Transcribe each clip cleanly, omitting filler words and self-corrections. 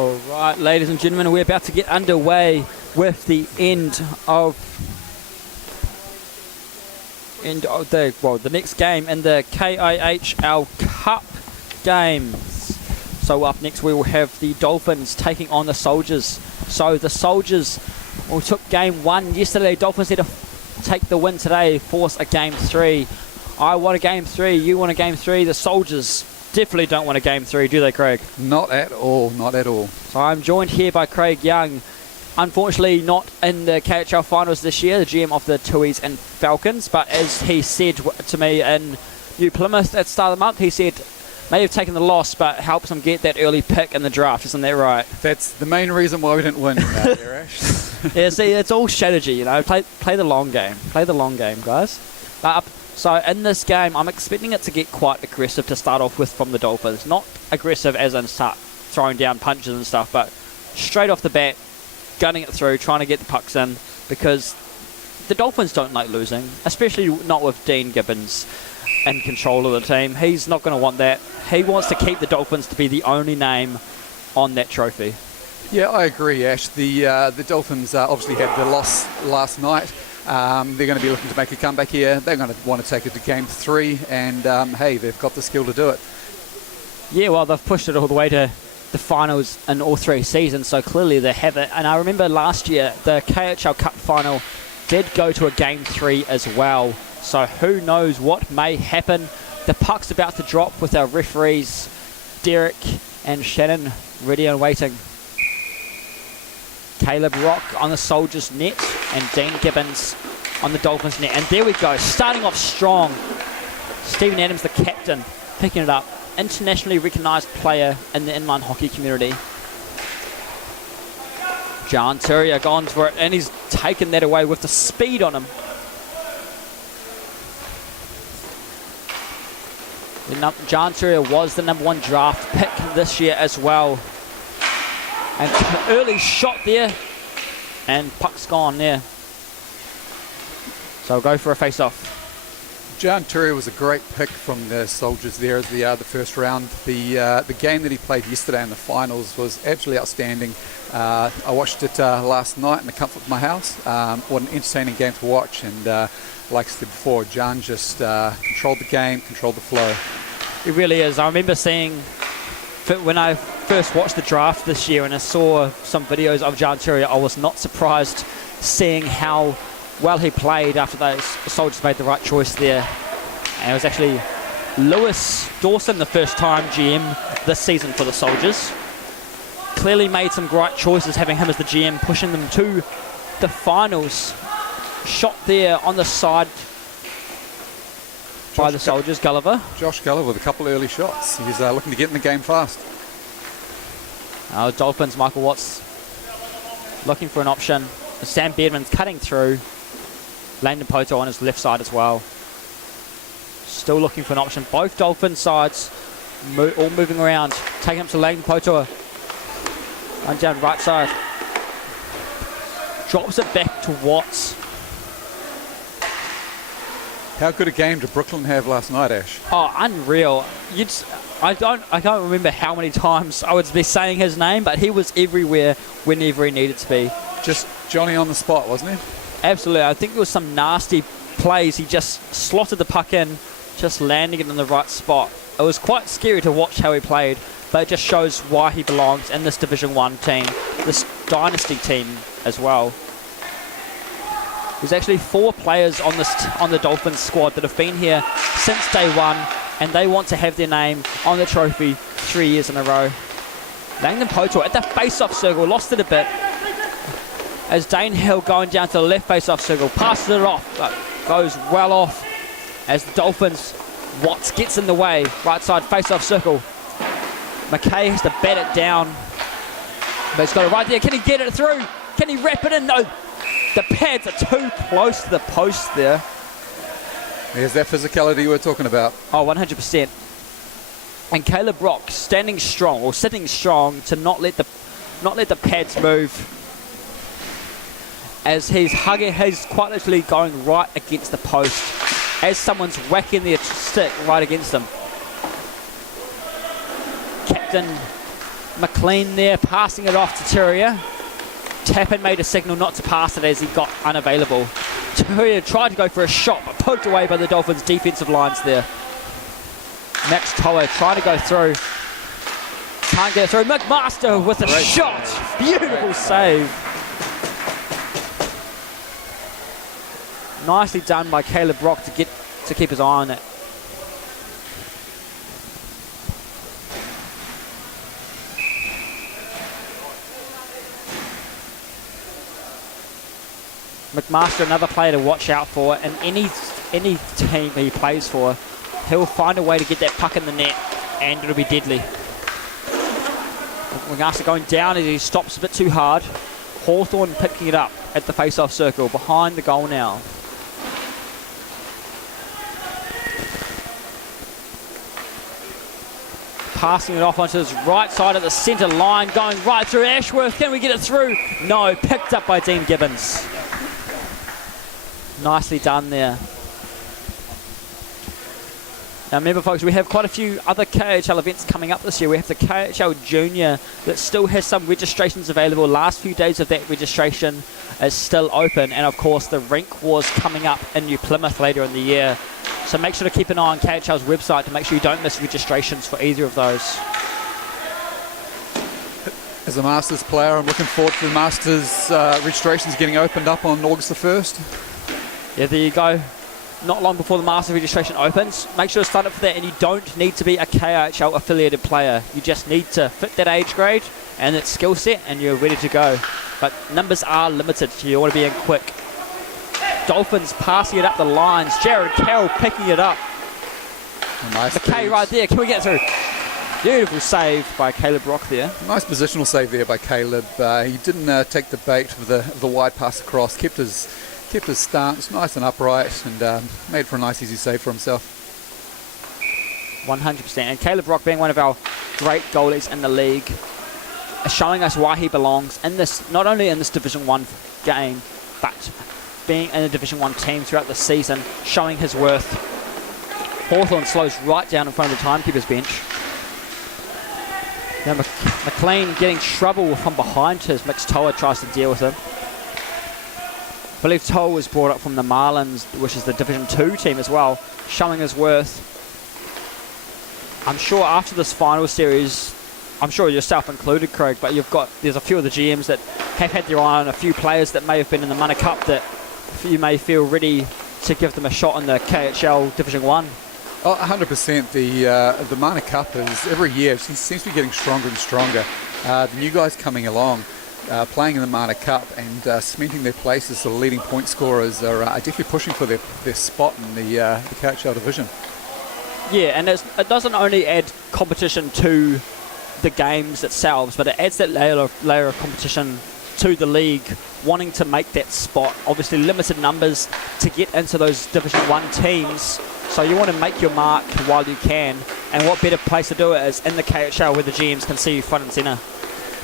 All right, ladies and gentlemen, we're about to get underway with the end of the next game in the KIHL Cup games. So up next we will have the Dolphins taking on the Soldiers. So the Soldiers took game 1 yesterday. Dolphins had to take the win today, force a game 3. I want a game 3, you want a game 3. The Soldiers definitely don't want a game 3, do they, Craig? Not at all, not at all. So I'm joined here by Craig Young. Unfortunately not in the KHL finals this year, the GM of the Tuis and Falcons, but as he said to me in New Plymouth at the start of the month, he said may have taken the loss, but helps him get that early pick in the draft, isn't that right? That's the main reason why we didn't win there, Ash. Yeah, see, it's all strategy, you know, play the long game. Play the long game, guys. So in this game, I'm expecting it to get quite aggressive to start off with from the Dolphins. Not aggressive as in start throwing down punches and stuff, but straight off the bat, gunning it through, trying to get the pucks in, because the Dolphins don't like losing, especially not with Dean Gibbons in control of the team. He's not going to want that. He wants to keep the Dolphins to be the only name on that trophy. Yeah, I agree, Ash. The Dolphins obviously had the loss last night. They're going to be looking to make a comeback here. They're going to want to take it to game 3, and hey, they've got the skill to do it. Yeah, well, they've pushed it all the way to the finals in all 3 seasons, so clearly they have it. And I remember last year, the KHL Cup final did go to a game 3 as well. So who knows what may happen. The puck's about to drop with our referees, Derek and Shannon, ready and waiting. Caleb Rock on the Soldiers' net and Dean Gibbons on the Dolphins' net. And there we go, starting off strong. Stephen Adams, the captain, picking it up. Internationally recognised player in the inline hockey community. John Turia gone for it, and he's taken that away with the speed on him. John Turia was the #1 draft pick this year as well. And early shot there, and puck's gone there. So go for a face-off. John Turia was a great pick from the Soldiers there as the first round. The game that he played yesterday in the finals was absolutely outstanding. I watched it last night in the comfort of my house. What an entertaining game to watch, and like I said before, John just controlled the game, controlled the flow. It really is. I remember seeing, when I first watched the draft this year and I saw some videos of John Turia, I was not surprised seeing how well he played after those Soldiers made the right choice there. And it was actually Lewis Dawson, the first time GM this season for the Soldiers. Clearly made some great choices having him as the GM, pushing them to the finals. Shot there on the side by the Soldiers, Gulliver. Josh Gulliver with a couple of early shots. He's looking to get in the game fast. Dolphins, Michael Watts looking for an option. Sam Beardman's cutting through. Landon Poto on his left side as well. Still looking for an option. Both Dolphin sides all moving around. Taking up to Landon Poto. And down right side. Drops it back to Watts. How good a game did Brooklyn have last night, Ash? Oh, unreal. I can't remember how many times I would be saying his name, but he was everywhere whenever he needed to be. Just Johnny on the spot, wasn't he? Absolutely. I think there was some nasty plays. He just slotted the puck in, just landing it in the right spot. It was quite scary to watch how he played, but it just shows why he belongs in this Division 1 team, this dynasty team as well. There's actually 4 players on the Dolphins squad that have been here since day 1, and they want to have their name on the trophy 3 years in a row. Langdon Poto at the face-off circle, lost it a bit. As Dane Hill going down to the left face-off circle, passes it off, but goes well off. As the Dolphins, Watts gets in the way, right side face-off circle. McKay has to bat it down, but he's got it right there. Can he get it through? Can he wrap it in? No, the pads are too close to the post there. There's that physicality we're talking about. Oh, 100%. And Caleb Rock standing strong, or sitting strong, to not let the pads move. As he's quite literally going right against the post, as someone's whacking their stick right against him. Captain McLean there passing it off to Turia. Tappan made a signal not to pass it as he got unavailable. Turia tried to go for a shot but poked away by the Dolphins defensive lines there. Max Toa trying to go through. Can't get through. McMaster with a shot. Beautiful save. Nicely done by Caleb Brock to keep his eye on it. McMaster, another player to watch out for, and any team he plays for, he'll find a way to get that puck in the net, and it'll be deadly. McMaster going down as he stops a bit too hard. Hawthorn picking it up at the face-off circle, behind the goal now. Passing it off onto his right side at the centre line, going right through Ashworth. Can we get it through? No, picked up by Dean Gibbons. Nicely done there. Now remember folks, we have quite a few other KIHL events coming up this year. We have the KIHL Junior that still has some registrations available. Last few days of that registration is still open. And of course the Rink Wars coming up in New Plymouth later in the year. So make sure to keep an eye on KIHL's website to make sure you don't miss registrations for either of those. As a Masters player, I'm looking forward to the Masters registrations getting opened up on August the 1st. Yeah, there you go. Not long before the Masters registration opens. Make sure to sign up for that, and you don't need to be a KIHL affiliated player. You just need to fit that age grade and that skill set, and you're ready to go. But numbers are limited, so you want to be in quick. Dolphins passing it up the lines. Jared Carroll picking it up. Nice McKay right there. Can we get through? Beautiful save by Caleb Brock there. Nice positional save there by Caleb. He didn't take the bait with the wide pass across. Kept his stance nice and upright, and made for a nice easy save for himself. 100%. And Caleb Brock, being one of our great goalies in the league, is showing us why he belongs in this, not only in this Division 1 game, but being in a Division 1 team throughout the season, showing his worth. Hawthorn slows right down in front of the timekeeper's bench. Now McLean getting trouble from behind his. Mix Toa tries to deal with him. I believe Toa was brought up from the Marlins, which is the Division 2 team as well, showing his worth. I'm sure after this final series, I'm sure yourself included, Craig, but there's a few of the GMs that have had their eye on a few players that may have been in the Mana Cup that you may feel ready to give them a shot in the KIHL Division 1. Oh, 100%. The Mana Cup is every year seems to be getting stronger and stronger. The new guys coming along, playing in the Mana Cup and cementing their place as the leading point scorers are definitely pushing for their spot in the KIHL division. Yeah, and it doesn't only add competition to the games themselves, but it adds that layer of competition to the league, wanting to make that spot. Obviously limited numbers to get into those Division 1 teams, so you want to make your mark while you can, and what better place to do it is in the KIHL where the GMs can see you front and centre.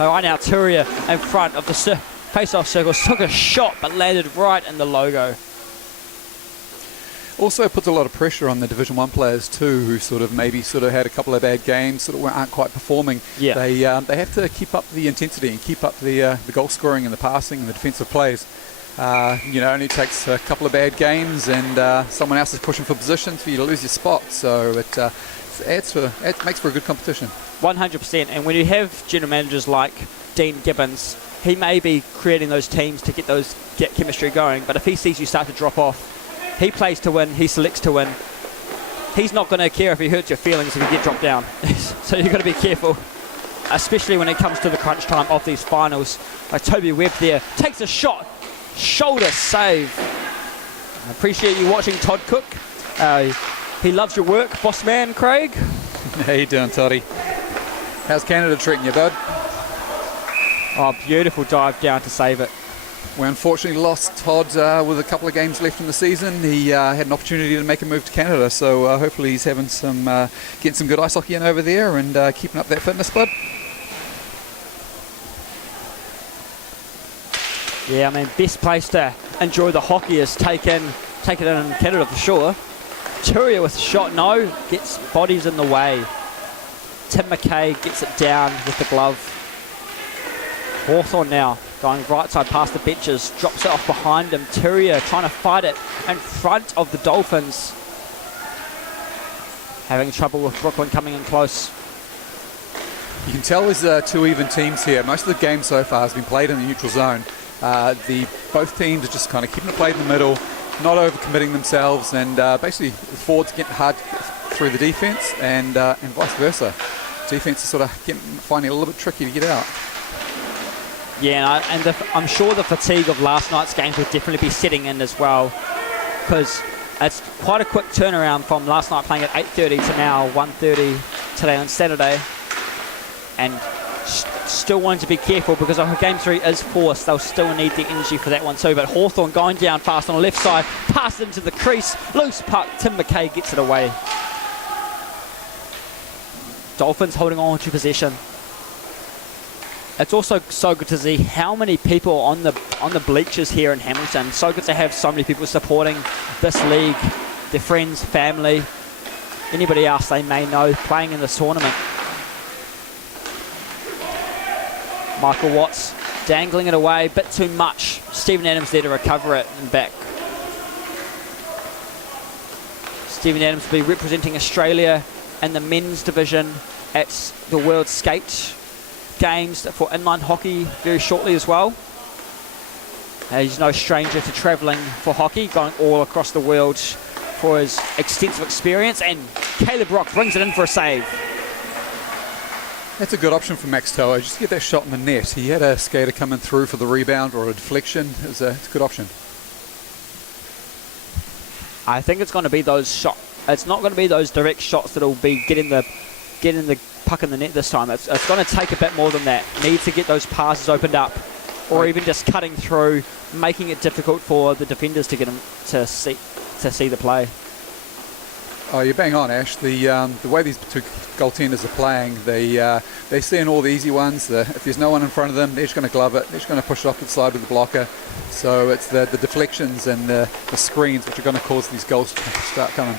All right, now Turia in front of the face-off circle, took a shot but landed right in the logo. Also puts a lot of pressure on the Division 1 players too, who maybe had a couple of bad games, aren't quite performing. Yeah. They have to keep up the intensity and keep up the goal scoring and the passing and the defensive plays. Only takes a couple of bad games and someone else is pushing for positions for you to lose your spot. So it makes for a good competition. 100%. And when you have general managers like Dean Gibbons, he may be creating those teams to get chemistry going. But if he sees you start to drop off, he plays to win, he selects to win. He's not going to care if he hurts your feelings if you get dropped down. So you've got to be careful, especially when it comes to the crunch time of these finals. Like Toby Webb there, takes a shot, shoulder save. I appreciate you watching, Todd Cook. He loves your work, boss man, Craig. How you doing, Toddy? How's Canada treating you, bud? Oh, beautiful dive down to save it. We unfortunately lost Todd with a couple of games left in the season. He had an opportunity to make a move to Canada, so hopefully he's having getting some good ice hockey in over there and keeping up that fitness, bud. Yeah, I mean, best place to enjoy the hockey is take it in Canada for sure. Turia with a shot, no, gets bodies in the way. Tim McKay gets it down with the glove. Hawthorn now going right side past the benches, drops it off behind him. Turia trying to fight it in front of the Dolphins. Having trouble with Brooklyn coming in close. You can tell there's two even teams here. Most of the game so far has been played in the neutral zone. Both teams are just kind of keeping it played in the middle, not overcommitting themselves, and basically the forwards getting hard through the defence, and vice versa. Defence is sort of finding it a little bit tricky to get out. Yeah, and I'm sure the fatigue of last night's games will definitely be setting in as well, because it's quite a quick turnaround from last night playing at 8:30 to now 1:30 today on Saturday. And still wanting to be careful, because if game 3 is forced, they'll still need the energy for that one too. But Hawthorn going down fast on the left side, passes into the crease, loose puck, Tim McKay gets it away. Dolphins holding on to possession. It's also so good to see how many people on the bleachers here in Hamilton. So good to have so many people supporting this league, their friends, family, anybody else they may know playing in this tournament. Michael Watts dangling it away, a bit too much. Stephen Adams there to recover it and back. Stephen Adams will be representing Australia in the men's division at the World Skate Games for inline hockey very shortly as well. He's no stranger to travelling for hockey, going all across the world for his extensive experience, and Caleb Rock brings it in for a save. That's a good option for Max Toa. Just get that shot in the net. He had a skater coming through for the rebound or a deflection. It's a good option. I think it's going to be those shots. It's not going to be those direct shots that'll be getting the puck in the net this time. It's going to take a bit more than that. Needs to get those passes opened up, or even just cutting through, making it difficult for the defenders to get them to see the play. Oh, you're bang on, Ash. The way these two goaltenders are playing, they see in all the easy ones. If there's no one in front of them, they're just going to glove it. They're just going to push it off to the side of the blocker. So it's the deflections and the screens which are going to cause these goals to start coming.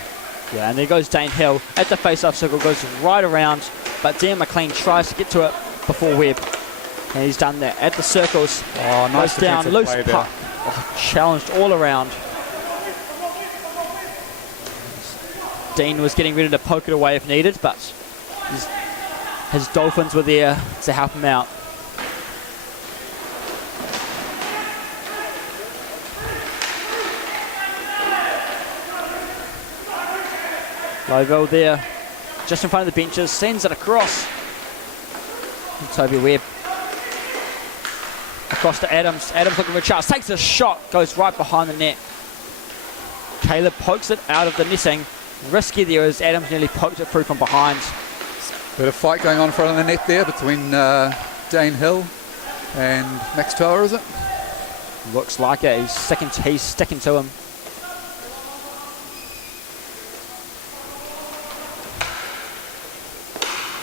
Yeah, and there goes Dane Hill at the face-off circle, goes right around, but Dan McLean tries to get to it before Webb, and he's done that at the circles. Oh, nice goes down, loose play puck, challenged all around. Dean was getting ready to poke it away if needed, but his Dolphins were there to help him out. Logo there, just in front of the benches, sends it across. And Toby Webb. Across to Adams. Adams looking for a chance, takes a shot, goes right behind the net. Caleb pokes it out of the netting. Risky there as Adams nearly poked it through from behind. Bit of fight going on in front of the net there between Dane Hill and Max Tower, is it? Looks like it. He's sticking to him.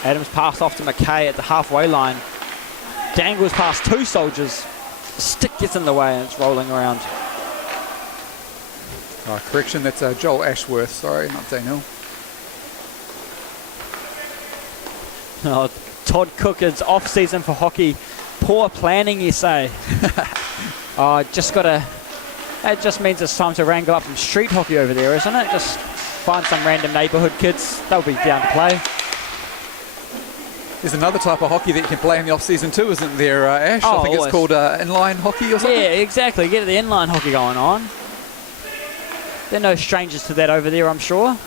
Adams passed off to McKay at the halfway line. Dangles past two soldiers. Stick gets in the way and it's rolling around. Oh, correction, that's Joel Ashworth, sorry, not Dane Hill. Oh, Todd Cook is off season for hockey. Poor planning, you say. It just means it's time to wrangle up some street hockey over there, isn't it? Just find some random neighbourhood kids. They'll be down to play. There's another type of hockey that you can play in the off-season too, isn't there, Ash? Oh, I think it's called inline hockey or something. Yeah, exactly. Get the inline hockey going on. They're no strangers to that over there, I'm sure.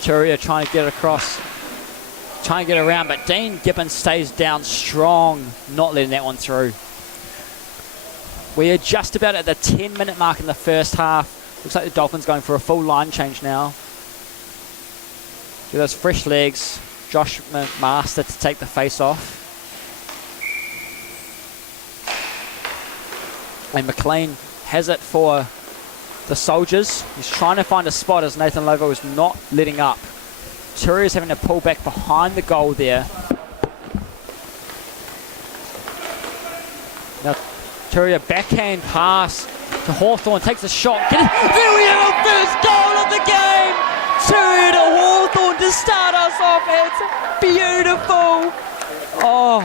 Turia trying to get across, trying to get around, but Dean Gibbons stays down strong, not letting that one through. We are just about at the 10-minute mark in the first half. Looks like the Dolphins going for a full line change now. With those fresh legs, Josh Master to take the face off. And McLean has it for the Soldiers. He's trying to find a spot as Nathan Logo is not letting up. Turia's having to pull back behind the goal there. Now Turia backhand pass to Hawthorn, takes a shot. There we have our first goal of the game. 2 to Hawthorn to start us off. It's beautiful. Oh,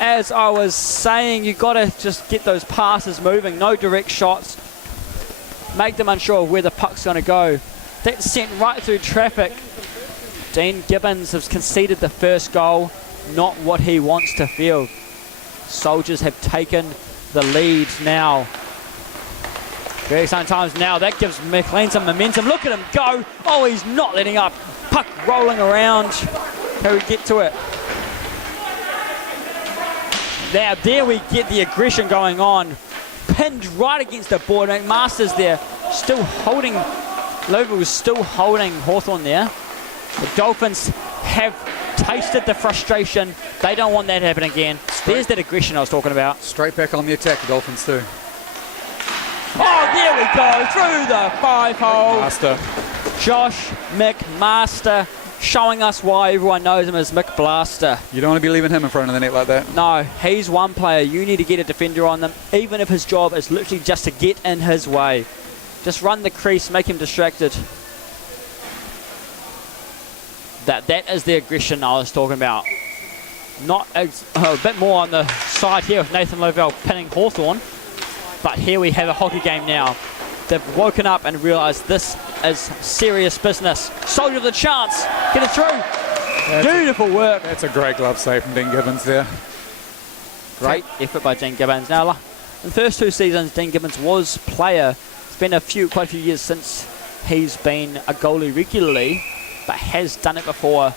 as I was saying, you got to just get those passes moving. No direct shots. Make them unsure of where the puck's going to go. That's sent right through traffic. Dean Gibbons has conceded the first goal. Not what he wants to feel. Soldiers have taken the lead now. Very exciting times now. That gives McLean some momentum. Look at him go. Oh, he's not letting up. Puck rolling around. Can we get to it? Now, there we get the aggression going on. Pinned right against the board. McMaster's there. Still holding. Logan was still holding Hawthorn there. The Dolphins have tasted the frustration. They don't want that to happen again. There's that aggression I was talking about. Straight back on the attack, the Dolphins too. Oh, there we go. Through the 5-hole. Master. Josh McMaster showing us why everyone knows him as Mick Blaster. You don't want to be leaving him in front of the net like that. No, he's one player. You need to get a defender on them, even if his job is literally just to get in his way. Just run the crease, make him distracted. That is the aggression I was talking about. Not a bit more on the side here with Nathan Lovell pinning Hawthorn. But here we have a hockey game now. They've woken up and realised this is serious business. Soldier with a chance. Get it through. Beautiful work. That's a great glove save from Dean Gibbons there. Great effort by Dean Gibbons. Now, in the first 2 seasons, Dean Gibbons was player. It's been quite a few years since he's been a goalie regularly, but has done it before.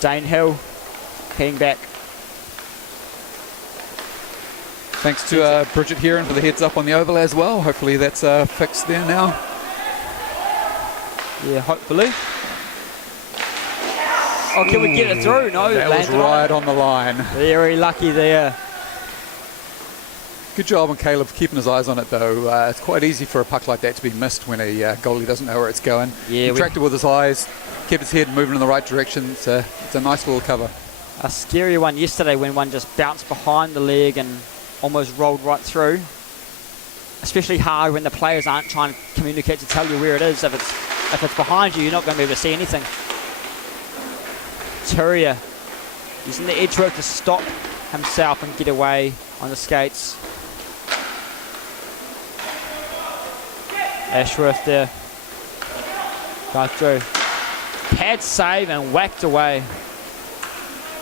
Dane Hill heading back. Thanks to Bridget Heron for the heads up on the overlay as well. Hopefully that's fixed there now. Yeah, hopefully. Oh, can we get it through? No, that was right on the line. Very lucky there. Good job on Caleb keeping his eyes on it though. It's quite easy for a puck like that to be missed when a goalie doesn't know where it's going. Yeah, he tracked it with his eyes, kept his head moving in the right direction. It's a nice little cover. A scary one yesterday when one just bounced behind the leg and almost rolled right through. Especially hard when the players aren't trying to communicate to tell you where it is. If it's behind you, you're not going to be able to see anything. Turia using the edge work to stop himself and get away on the skates. Ashworth there. Got through. Pad save and whacked away.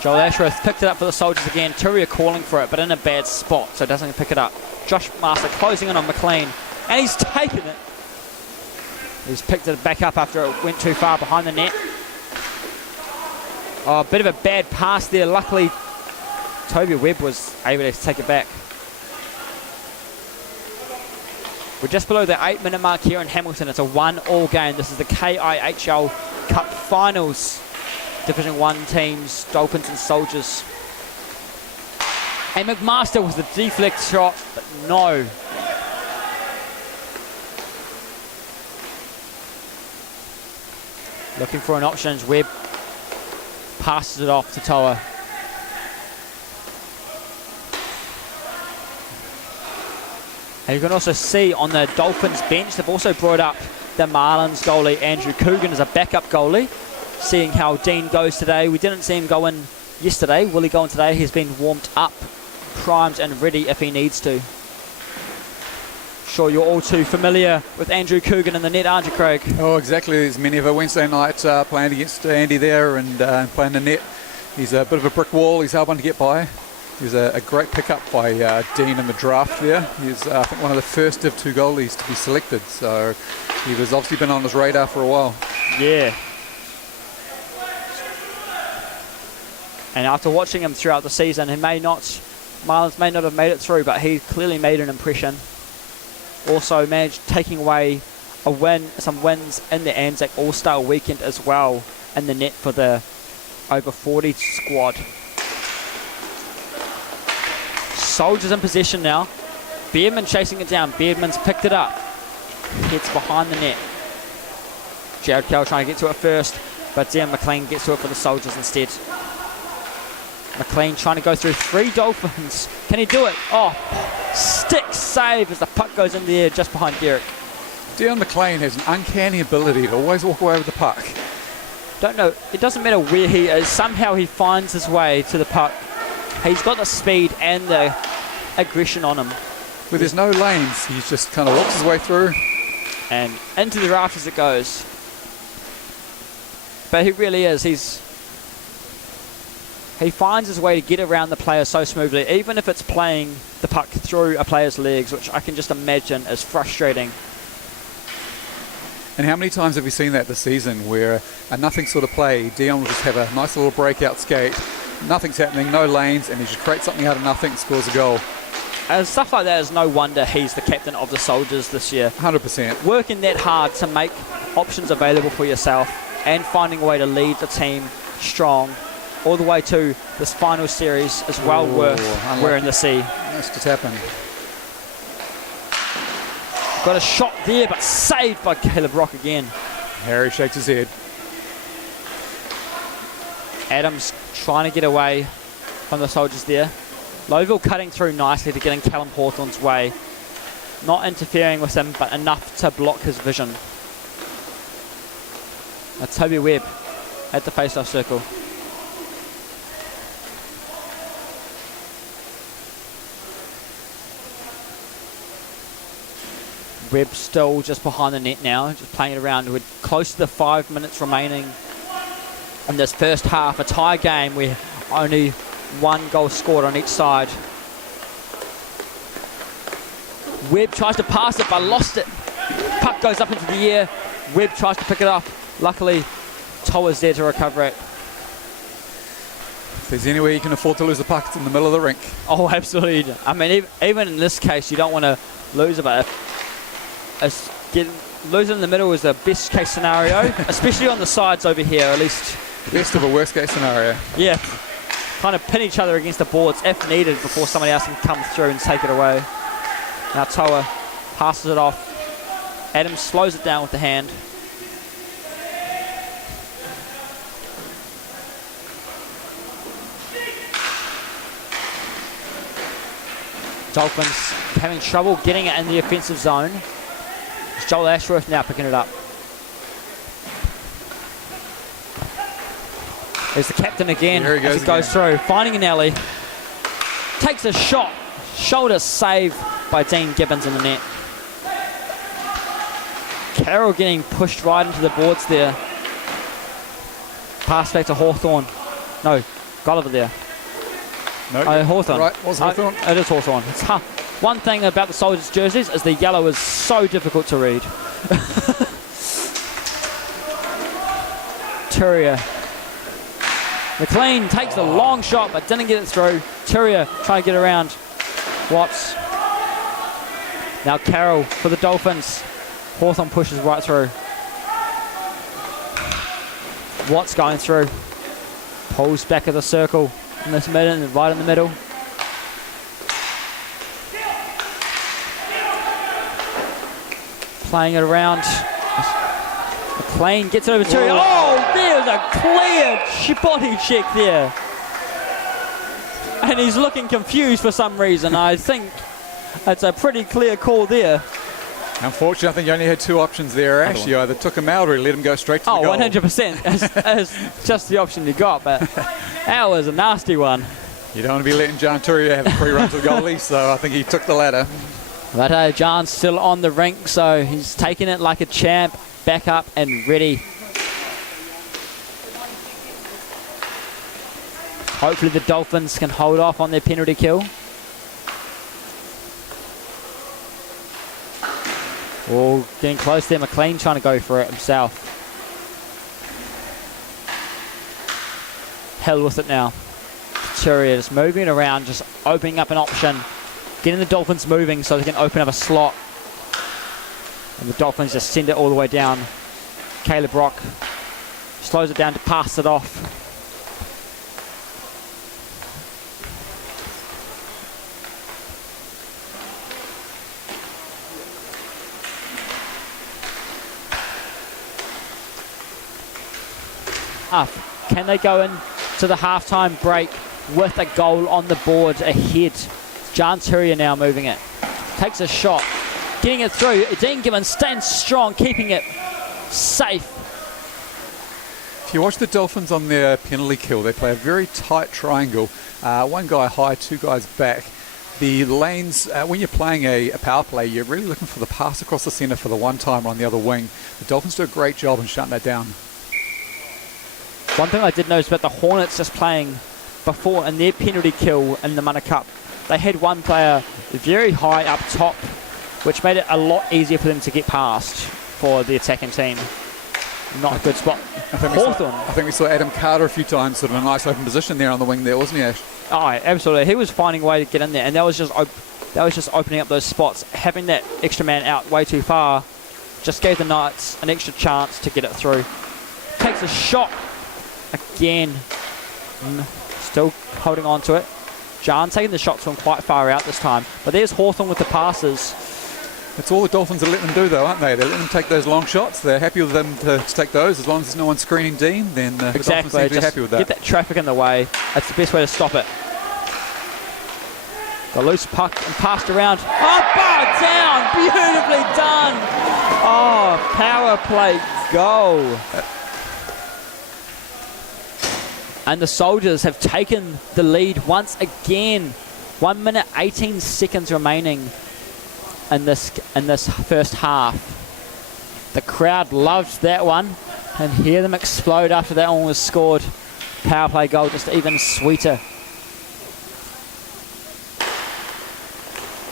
Joel Ashworth picked it up for the Soldiers again. Turia calling for it, but in a bad spot, so doesn't pick it up. Josh Master closing in on McLean, and he's taken it. He's picked it back up after it went too far behind the net. Oh, a bit of a bad pass there. Luckily, Toby Webb was able to take it back. We're just below the 8-minute mark here in Hamilton. It's a 1-all game. This is the KIHL Cup Finals. Division 1 teams, Dolphins and Soldiers. And McMaster was the deflect shot, but no. Looking for an options. Webb passes it off to Toa. And you can also see on the Dolphins bench, they've also brought up the Marlins goalie Andrew Coogan as a backup goalie. Seeing how Dean goes today. We didn't see him go in yesterday. Will he go in today? He's been warmed up, primed and ready if he needs to. Sure, you're all too familiar with Andrew Coogan in the net, aren't you, Craig? Oh, exactly. There's many of a Wednesday night playing against Andy there and playing the net. He's a bit of a brick wall. He's hard one to get by. He was a great pickup by Dean in the draft there. He was, I think, one of the first of 2 goalies to be selected. So he was obviously been on his radar for a while. Yeah. And after watching him throughout the season, Marlins may not have made it through, but he clearly made an impression. Also managed taking away some wins in the Anzac All-Star weekend as well in the net for the over 40 squad. Soldiers in possession now. Beardman chasing it down. Beardman's picked it up. Heads behind the net. Jared Kell trying to get to it first, but Dan McLean gets to it for the Soldiers instead. McLean trying to go through 3 Dolphins. Can he do it? Oh, stick save as the puck goes in the air just behind Derek. Dion McLean has an uncanny ability to always walk away with the puck. Don't know, it doesn't matter where he is, somehow he finds his way to the puck. He's got the speed and the aggression on him. Where there's no lanes, he just kind of walks his way through. And into the rafters it goes. But he really is, he finds his way to get around the player so smoothly, even if it's playing the puck through a player's legs, which I can just imagine is frustrating. And how many times have we seen that this season where a nothing sort of play, Dion will just have a nice little breakout skate, nothing's happening, no lanes, and he just creates something out of nothing and scores a goal. And stuff like that is no wonder he's the captain of the Soldiers this year. 100%. Working that hard to make options available for yourself and finding a way to lead the team strong all the way to this final series is well worth wearing the C. That's just happened. Got a shot there, but saved by Caleb Rock again. Harry shakes his head. Adams trying to get away from the Soldiers there. Lowville cutting through nicely to get in Callum Hawthorne's way. Not interfering with him, but enough to block his vision. Now Toby Webb at the face-off circle. Webb still just behind the net now, just playing it around. We're close to the 5 minutes remaining in this first half. A tie game where only 1 goal scored on each side. Webb tries to pass it but lost it. Puck goes up into the air. Webb tries to pick it up. Luckily, Toa's there to recover it. If there's any way you can afford to lose the puck, it's in the middle of the rink. Oh, absolutely. I mean, even in this case, you don't want to lose it, but losing in the middle is the best case scenario, especially on the sides over here, at least. Best of a worst case scenario. Yeah. Kind of pin each other against the boards if needed before somebody else can come through and take it away. Now Toa passes it off. Adams slows it down with the hand. Dolphins having trouble getting it in the offensive zone. It's Joel Ashworth now picking it up. There's the captain again as he goes through, finding an alley. Takes a shot. Shoulder save by Dean Gibbons in the net. Carroll getting pushed right into the boards there. Pass back to Hawthorne. No, Gulliver there. No, Hawthorne. Right, was Hawthorne? It is Hawthorne. It's one thing about the Soldiers jerseys is the yellow is so difficult to read. Turia. McLean takes the long shot but didn't get it through. Turia trying to get around Watts. Now Carroll for the Dolphins. Hawthorne pushes right through. Watts going through. Pulls back of the circle in this middle, right in the middle. Playing it around. McLean gets it over to Turia. Oh, there's a clear body check there. And he's looking confused for some reason. I think it's a pretty clear call there. Unfortunately, I think you only had 2 options there, Ash. You either took him out or you let him go straight to the goal. 100%. That's just the option you got, but that was a nasty one. You don't want to be letting John Turia have a free run to the goalie, so I think he took the ladder. But John's still on the rink, so he's taking it like a champ, back up and ready. Hopefully the Dolphins can hold off on their penalty kill. Oh, getting close there. McLean trying to go for it himself. Hell with it now. Turia just moving it around, just opening up an option. Getting the Dolphins moving so they can open up a slot. And the Dolphins just send it all the way down. Caleb Rock slows it down to pass it off. Can they go in to the halftime break with a goal on the board ahead. John Turia now moving it. Takes a shot. Getting it through. Dean Gibbons staying strong, keeping it safe. If you watch the Dolphins on their penalty kill, they play a very tight triangle. One guy high, two guys back. The lanes, when you're playing a power play, you're really looking for the pass across the centre for the one-timer on the other wing. The Dolphins do a great job in shutting that down. One thing I did notice about the Hornets just playing before in their penalty kill in the Mana Cup, they had one player very high up top, which made it a lot easier for them to get past for the attacking team. Not a good spot. Hawthorn. I think we saw Adam Carter a few times, sort of a nice open position there on the wing there, wasn't he, Ash? Oh, absolutely. He was finding a way to get in there, and that was just opening up those spots. Having that extra man out way too far just gave the Knights an extra chance to get it through. Takes a shot again. Still holding on to it. John taking the shots from quite far out this time, but there's Hawthorn with the passes. That's all the Dolphins are letting them do, though, aren't they? They're letting them take those long shots. They're happy with them to take those. As long as there's no one screening Dean, then the Dolphins seem to be happy with that. Get that traffic in the way. That's the best way to stop it. The loose puck and passed around. Oh, bar down! Beautifully done! Oh, power play goal. And the Soldiers have taken the lead once again. 1 minute, 18 seconds remaining in this first half. The crowd loved that one, and hear them explode after that one was scored. Power play goal just even sweeter.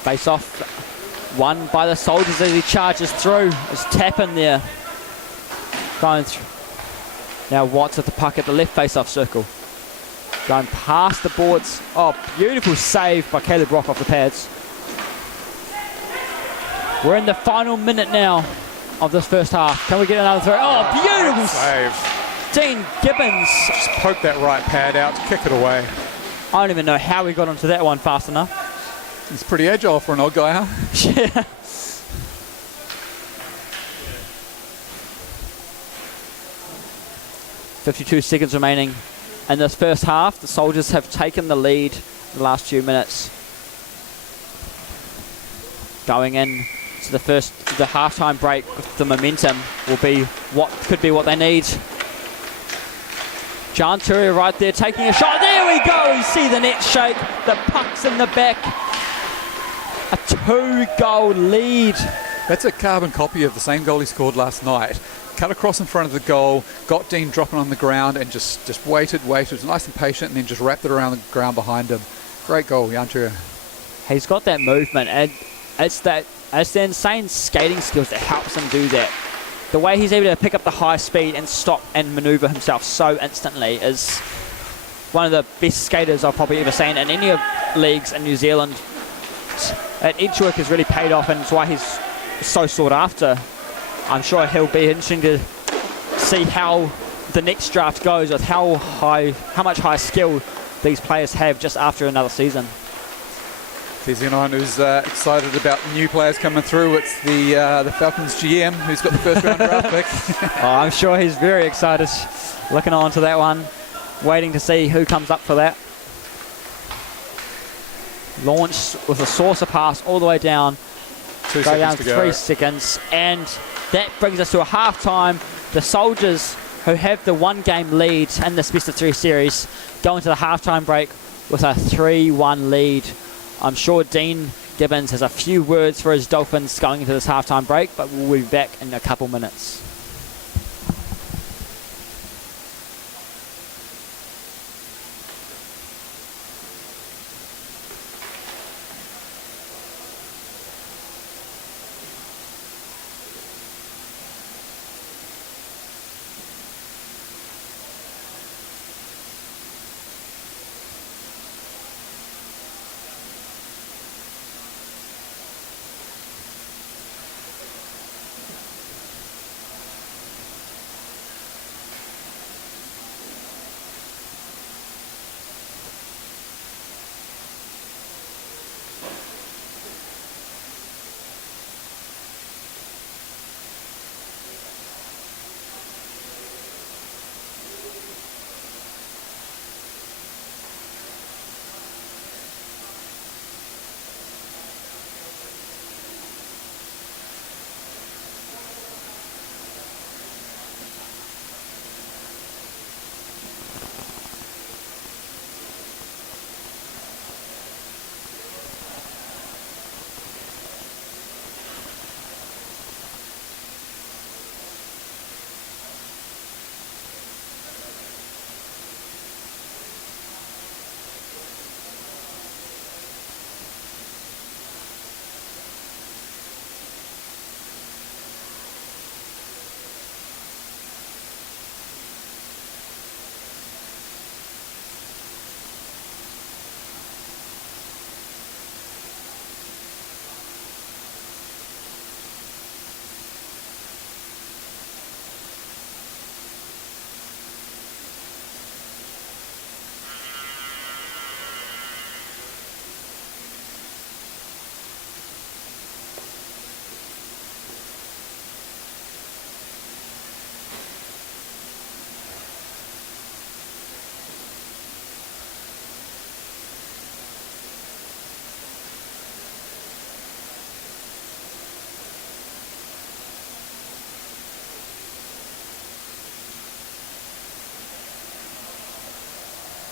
Face off won by the Soldiers as he charges through. There's Tappan there. Going through. Now Watts with the puck at the left face-off circle. Going past the boards. Oh, beautiful save by Caleb Rock off the pads. We're in the final minute now of this first half. Can we get another throw? Oh, beautiful save. Dean Gibbons. Just poked that right pad out to kick it away. I don't even know how we got onto that one fast enough. He's pretty agile for an old guy, huh? Yeah. .52 seconds remaining in this first half. The Soldiers have taken the lead in the last few minutes. Going in to the halftime break with the momentum will be what could be what they need. John Turia right there taking a shot. There we go. You see the net shake. The puck's in the back. A 2-goal lead. That's a carbon copy of the same goal he scored last night. Cut across in front of the goal, got Dean dropping on the ground and just waited, was nice and patient, and then just wrapped it around the ground behind him. Great goal, John Turia. He's got that movement, and it's the insane skating skills that helps him do that. The way he's able to pick up the high speed and stop and maneuver himself so instantly is one of the best skaters I've probably ever seen in any of leagues in New Zealand. That edge work has really paid off, and it's why he's so sought after. I'm sure he'll be interesting to see how the next draft goes with how much high skill these players have just after another season. If there's anyone who's excited about new players coming through, it's the Falcons GM who's got the first round draft pick. Oh, I'm sure he's very excited. Looking on to that one, waiting to see who comes up for that. Launched with a saucer pass all the way down. 2 go seconds down to 3 go. seconds, and that brings us to a half-time. The Soldiers, who have the one-game lead in this best-of-3 series, go into the half-time break with a 3-1 lead. I'm sure Dean Gibbons has a few words for his Dolphins going into this half-time break, but we'll be back in a couple minutes.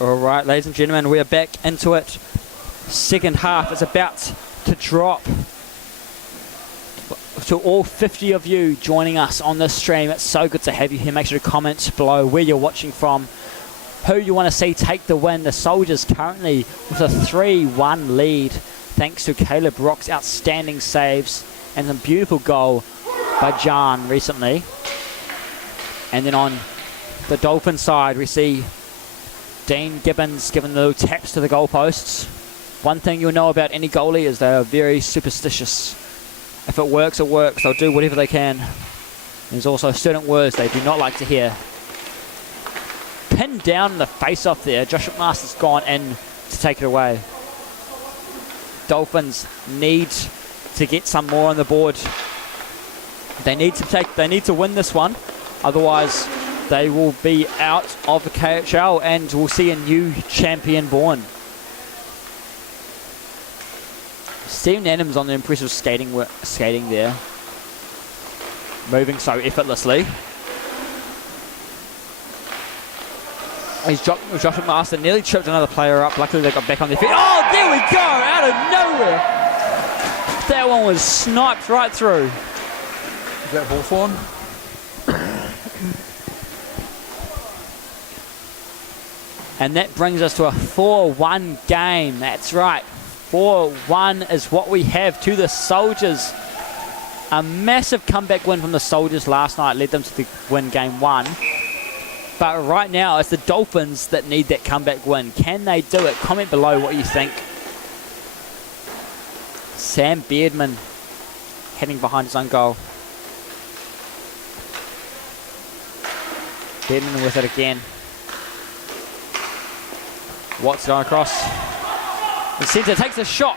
All right, ladies and gentlemen, we are back into it. Second half is about to drop. To all 50 of you joining us on this stream, it's so good to have you here. Make sure to comment below where you're watching from, who you want to see take the win. The Soldiers currently with a 3-1 lead, thanks to Caleb Rock's outstanding saves and a beautiful goal by John recently. And then on the Dolphin side, we see Dean Gibbons giving the little taps to the goalposts. One thing you'll know about any goalie is they are very superstitious. If it works, it works. They'll do whatever they can. There's also certain words they do not like to hear. Pinned down in the face-off there. Josh McMaster's gone in to take it away. Dolphins need to get some more on the board. They need to win this one. Otherwise, they will be out of the KIHL and we'll see a new champion born. Stephen Adams on the impressive skating there. Moving so effortlessly. Josh McMaster nearly tripped another player up. Luckily they got back on their feet. Oh, there we go! Out of nowhere! That one was sniped right through. Is that Hawthorn? And that brings us to a 4-1 game. That's right. 4-1 is what we have to the Soldiers. A massive comeback win from the Soldiers last night led them to win game 1. But right now, it's the Dolphins that need that comeback win. Can they do it? Comment below what you think. Sam Beardman heading behind his own goal. Beardman with it again. Watts going across. The centre takes a shot.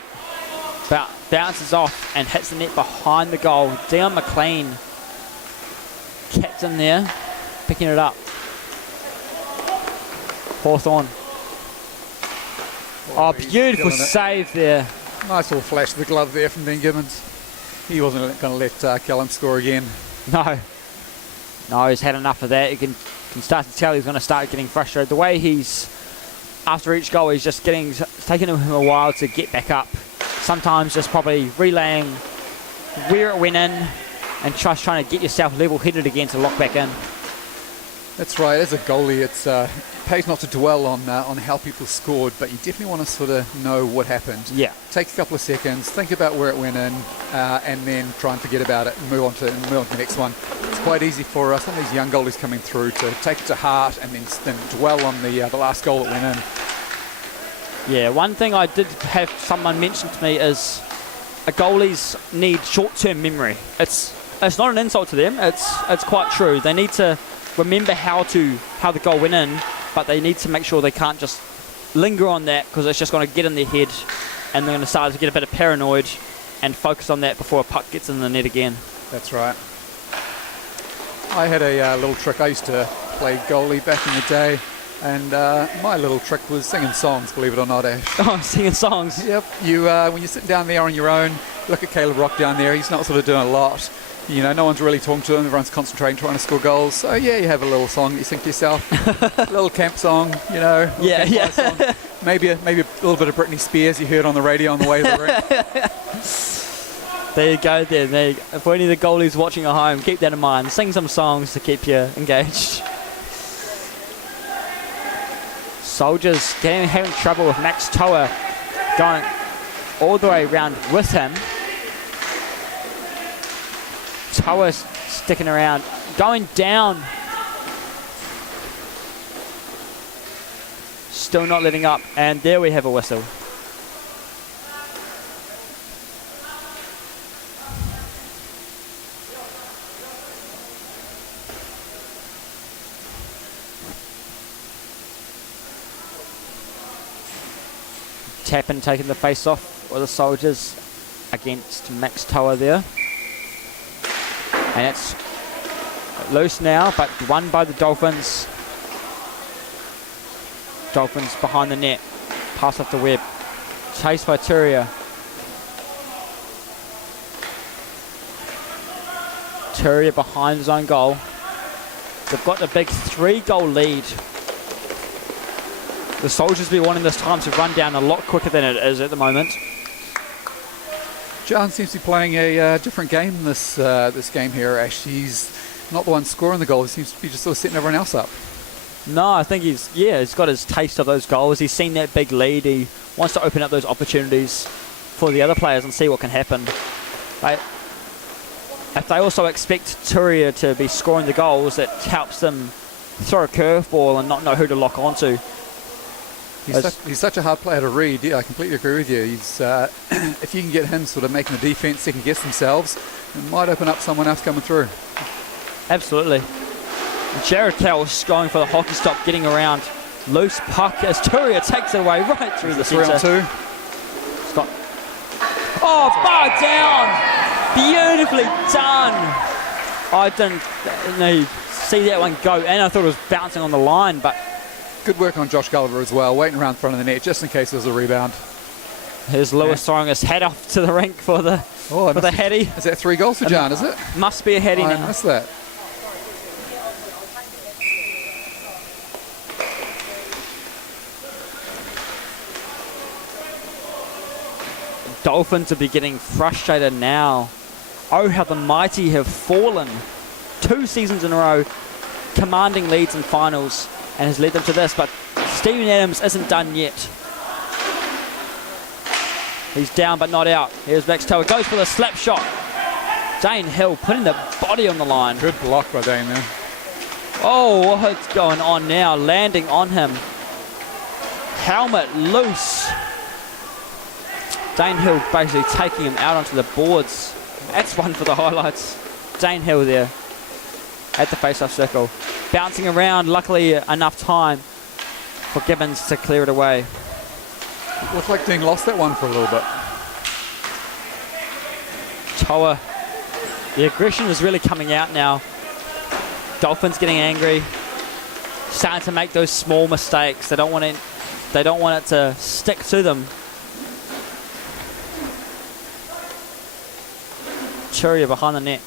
Bounces off and hits the net behind the goal. Dion McLean, captain there, picking it up. Hawthorn. Oh, beautiful save there. Nice little flash of the glove there from Ben Gibbons. He wasn't going to let Callum score again. No, he's had enough of that. You can start to tell he's going to start getting frustrated. The way he's, after each goal, he's just taking him a while to get back up. Sometimes just probably relaying where it went in and just trying to get yourself level-headed again to lock back in. That's right. As a goalie, it's pays not to dwell on how people scored, but you definitely want to sort of know what happened. Yeah. Take a couple of seconds, think about where it went in, and then try and forget about it and move on to the next one. It's quite easy for some of these young goalies coming through to take it to heart and then dwell on the last goal that went in. Yeah, one thing I did have someone mention to me is goalies need short-term memory. It's not an insult to them. It's quite true. They need to remember how the goal went in, but they need to make sure they can't just linger on that because it's just going to get in their head and they're going to start to get a bit of paranoid and focus on that before a puck gets in the net again. That's right. I had a little trick. I used to play goalie back in the day. And my little trick was singing songs, believe it or not, Ash. Oh, singing songs. Yep. You when you're sitting down there on your own, look at Caleb Rock down there. He's not sort of doing a lot. You know, no one's really talking to him. Everyone's concentrating, trying to score goals. So yeah, you have a little song that you sing to yourself. A little camp song, you know. Yeah. Song. Maybe a little bit of Britney Spears you heard on the radio on the way to the rink. There you go. There you go. For any of the goalies watching at home, keep that in mind. Sing some songs to keep you engaged. Soldiers having trouble with Max Toa going all the way around with him. Toa sticking around, going down. Still not letting up, and there we have a whistle. Tappan taking the face off with the Soldiers against Max Toa there. And it's loose now, but won by the Dolphins. Dolphins behind the net. Pass off the Webb. Chased by Turia. Turia behind his own goal. They've got a big 3-goal lead. The Soldiers be wanting this time to run down a lot quicker than it is at the moment. John seems to be playing a different game this game here, Ash. He's not the one scoring the goal. He seems to be just sort of setting everyone else up. No, I think he's got his taste of those goals. He's seen that big lead. He wants to open up those opportunities for the other players and see what can happen. If they also expect Turia to be scoring the goals, it helps them throw a curveball and not know who to lock onto. He's such a hard player to read. Yeah, I completely agree with you. He's if you can get him sort of making the defense second guess themselves, it might open up someone else coming through. Absolutely. Jared Kells going for the hockey stop, getting around. Loose puck as Turia takes it away right through the centre. 3-on-2. Scott. Oh, bar down! Beautifully done. I didn't see that one go, and I thought it was bouncing on the line, but good work on Josh Gulliver as well, waiting around front of the net just in case there was a rebound. Here's Lewis throwing his head off to the rink for the heady. Is that 3 goals for John, is it? Must be a heady now. I missed that. Dolphins will be getting frustrated now. Oh, how the mighty have fallen. 2 seasons in a row, commanding leads in finals, and has led them to this, but Steven Adams isn't done yet. He's down but not out. Here's Max Tower, goes for the slap shot. Dane Hill putting the body on the line. Good block by Dane there. Oh, what's going on now? Landing on him. Helmet loose. Dane Hill basically taking him out onto the boards. That's one for the highlights. Dane Hill there at the face-off circle. Bouncing around, luckily enough time for Gibbons to clear it away. Looks like Dean lost that one for a little bit. Toa, the aggression is really coming out now. Dolphins getting angry, starting to make those small mistakes. They don't want it to stick to them. Turia behind the net.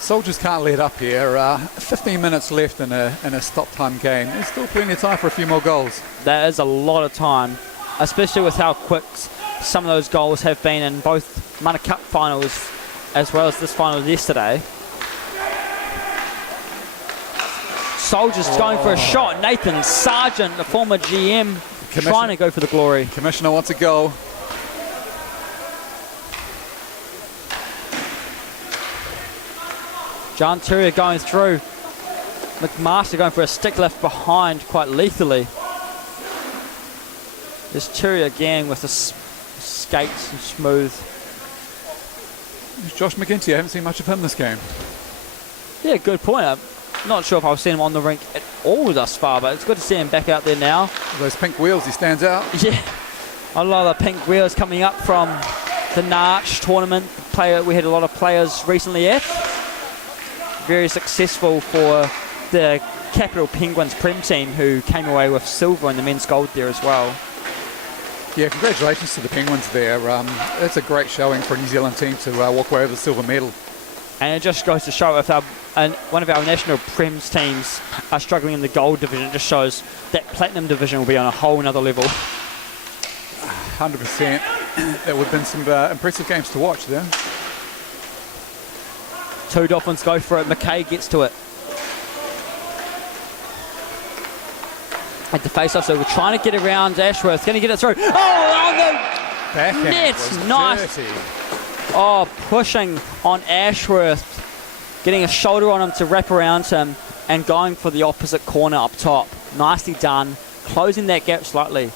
Soldiers can't let up here. 15 minutes left in a stop time game. There's still plenty of time for a few more goals. That is a lot of time, especially with how quick some of those goals have been in both Mana Cup finals as well as this final yesterday. Soldiers going for a shot. Nathan Sargent, the former GM, trying to go for the glory. Commissioner wants a goal. John Turia going through. McMaster going for a stick lift behind quite lethally. There's Turia again with the skates and smooth. There's Josh McGinty. I haven't seen much of him this game. Yeah, good point. I'm not sure if I've seen him on the rink at all thus far, but it's good to see him back out there now. Those pink wheels, he stands out. Yeah, a lot of the pink wheels coming up from the Narch tournament. We had a lot of players recently at. Very successful for the Capital Penguins Prem team, who came away with silver in the men's gold there as well. Yeah, congratulations to the Penguins there. It's a great showing for a New Zealand team to walk away with a silver medal. And it just goes to show if one of our national Prems teams are struggling in the gold division, it just shows that platinum division will be on a whole nother level. 100%. That would have been some impressive games to watch there. 2 Dolphins go for it. McKay gets to it. At the face-off, so we're trying to get around Ashworth. Going to get it through. Oh, on the Backhand net. Nice. Dirty. Oh, pushing on Ashworth. Getting a shoulder on him to wrap around him and going for the opposite corner up top. Nicely done. Closing that gap slightly.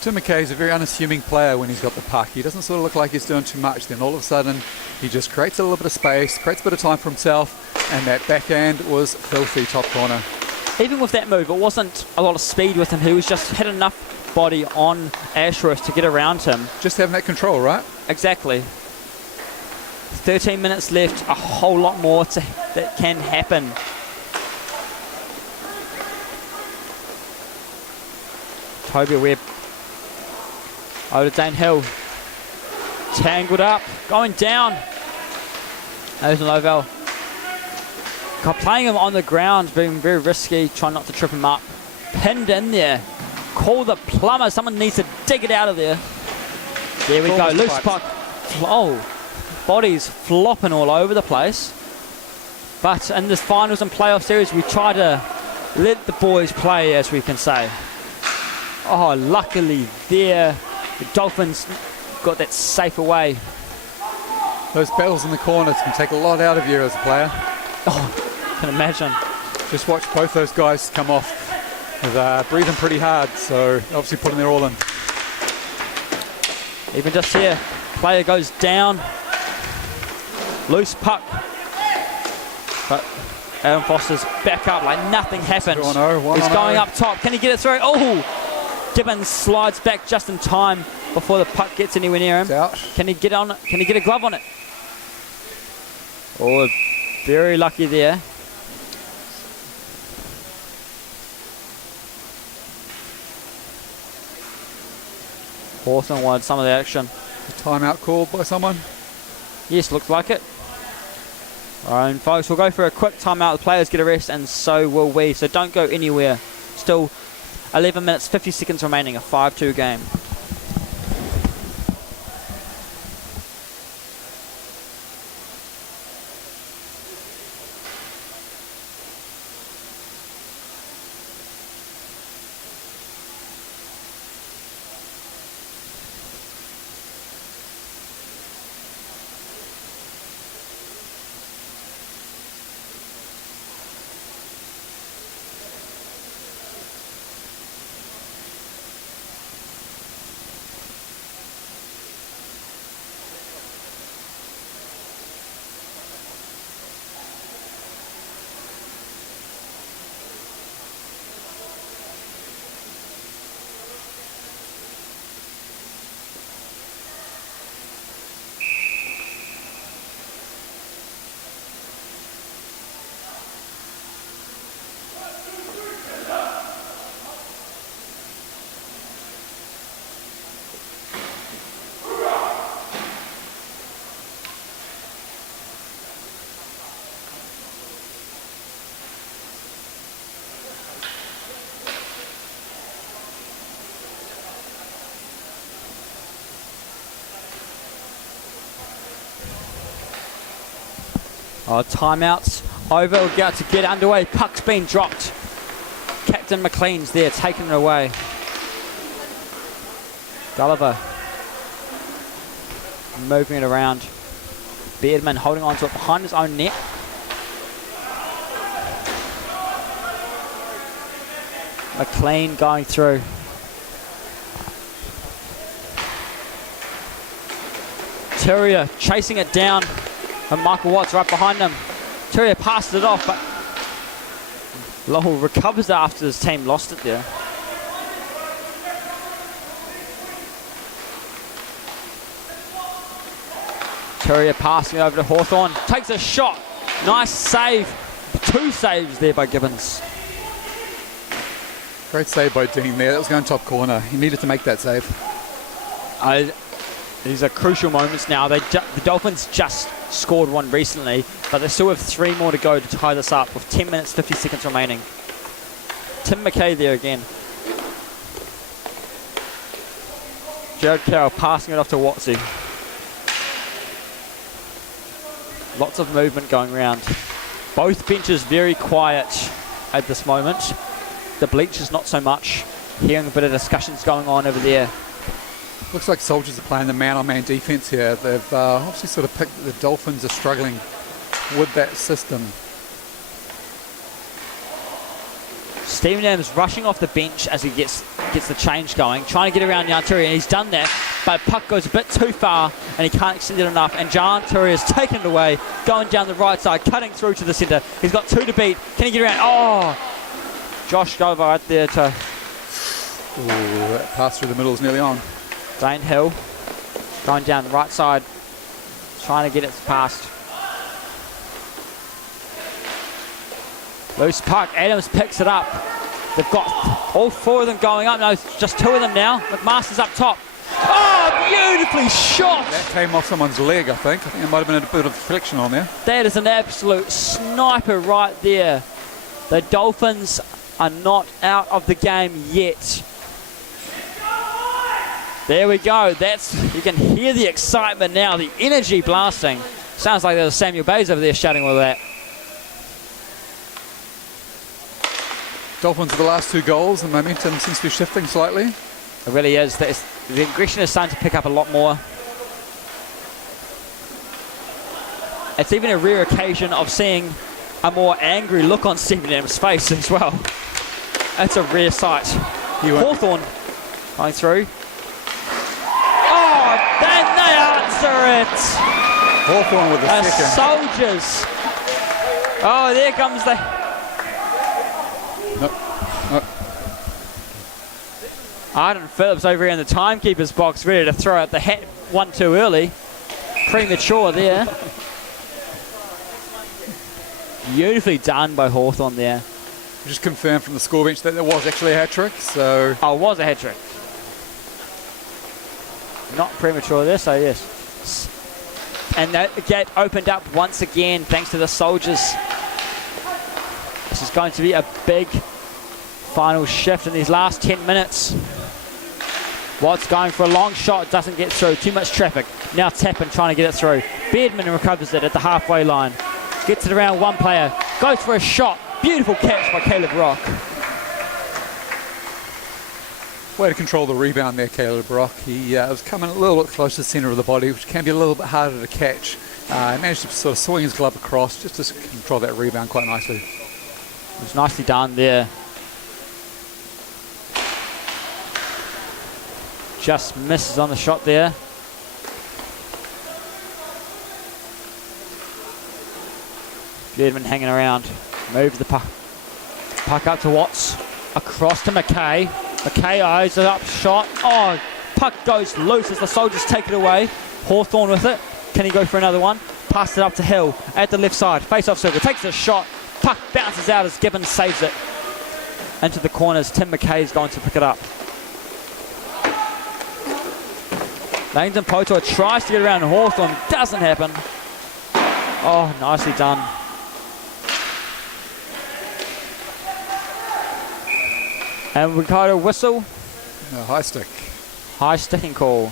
Tim McKay is a very unassuming player when he's got the puck. He doesn't sort of look like he's doing too much. Then all of a sudden, he just creates a little bit of space, creates a bit of time for himself, and that backhand was filthy top corner. Even with that move, it wasn't a lot of speed with him. He was just hit enough body on Ashworth to get around him. Just having that control, right? Exactly. 13 minutes left, a whole lot more that can happen. Toby Webb. Over to Dane Hill. Tangled up, going down. There's Lovell. Playing him on the ground, being very risky, trying not to trip him up. Pinned in there. Call the plumber. Someone needs to dig it out of there. There we go. Loose puck. Oh, bodies flopping all over the place. But in this finals and playoff series, we try to let the boys play, as we can say. Oh, luckily there, the Dolphins got that safe away. Those battles in the corners can take a lot out of you as a player. Oh, can imagine. Just watch both those guys come off with breathing pretty hard, so obviously putting their all in. Even just here, player goes down. Loose puck. But Adam Foster's back up like nothing happened. He's going up top. Can he get it through? Oh! Gibbons slides back just in time before the puck gets anywhere near him. Can he get on it? Can he get a glove on it? Oh, very lucky there. Hawthorn wanted some of the action. Timeout called by someone? Yes, looks like it. All right, folks, we'll go for a quick timeout. The players get a rest, and so will we. So don't go anywhere. Still 11 minutes, 50 seconds remaining, a 5-2 game. Timeouts over. We're about to get underway. Puck's been dropped. Captain McLean's there, taking it away. Gulliver moving it around. Beardman holding on to it behind his own net. McLean going through. Terrier chasing it down. And Michael Watts right behind him. Terrier passed it off, but Lowell recovers after his team lost it there. Terrier passing it over to Hawthorn. Takes a shot. Nice save. 2 saves there by Gibbons. Great save by Dean there. That was going top corner. He needed to make that save. These are crucial moments now. The Dolphins just scored one recently, but they still have 3 more to go to tie this up with 10 minutes, 50 seconds remaining. Tim McKay there again. Jared Carroll passing it off to Watsy. Lots of movement going around. Both benches very quiet at this moment. The bleachers not so much. Hearing a bit of discussions going on over there. Looks like Soldiers are playing the man-on-man defense here. They've obviously sort of picked the Dolphins are struggling with that system. Stephen Adams rushing off the bench as he gets the change going, trying to get around Jan Turi, and he's done that, but puck goes a bit too far and he can't extend it enough, and Jan Turi has taken it away, going down the right side, cutting through to the centre. He's got 2 to beat. Can he get around? Oh! Josh Gover right there to... Ooh, that pass through the middle is nearly on. Dane Hill going down the right side, trying to get it past. Loose puck. Adams picks it up. They've got all 4 of them going up. No, it's just 2 of them now. McMaster's up top. Oh, beautifully shot. That came off someone's leg, I think. I think there might have been a bit of deflection on there. That is an absolute sniper right there. The Dolphins are not out of the game yet. There we go. You can hear the excitement now, the energy blasting. Sounds like there's Samuel Bays over there shouting all that. Dolphins with the last 2 goals, and momentum seems to be shifting slightly. It really is. The aggression is starting to pick up a lot more. It's even a rare occasion of seeing a more angry look on Stephen Adams' face as well. That's a rare sight. Hawthorn going through. Oh, then they answer it. Hawthorn with the second. Soldiers. Oh, there comes the... Nope. Arden Phillips over here in the timekeeper's box, ready to throw out the hat one too early. Premature there. Beautifully done by Hawthorn there. Just confirmed from the score bench that there was actually a hat-trick, so... Oh, it was a hat-trick. Not premature there, so yes. And that gate opened up once again thanks to the Soldiers. This is going to be a big final shift in these last 10 minutes. Watts going for a long shot, doesn't get through. Too much traffic. Now Tappan trying to get it through. Beardman recovers it at the halfway line. Gets it around one player. Goes for a shot. Beautiful catch by Caleb Rock. Way to control the rebound there, Caleb Rock. He was coming a little bit close to the centre of the body, which can be a little bit harder to catch. He managed to sort of swing his glove across just to control that rebound quite nicely. It was nicely done there. Just misses on the shot there. Beardman hanging around. Moves the puck up to Watts. Across to McKay. McKay eyes it up. Shot. Oh, puck goes loose as the Soldiers take it away. Hawthorn with it. Can he go for another one? Pass it up to Hill at the left side. Face-off circle. Takes a shot. Puck bounces out as Gibbons saves it. Into the corners. Tim McKay is going to pick it up. Langdon Potor tries to get around Hawthorn. Doesn't happen. Oh, nicely done. And we got a whistle. No, high stick. High sticking call.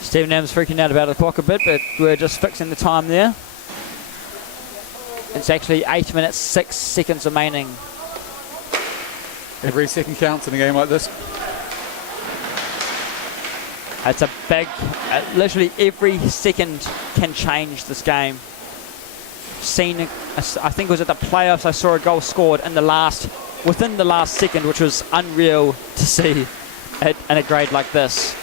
Stephen Adams freaking out about the clock a bit, but we're just fixing the time there. It's actually 8 minutes, 6 seconds remaining. Every second counts in a game like this. It's a big, literally every second can change this game. Seen, I think it was at the playoffs, I saw a goal scored in within the last second, which was unreal to see in a grade like this.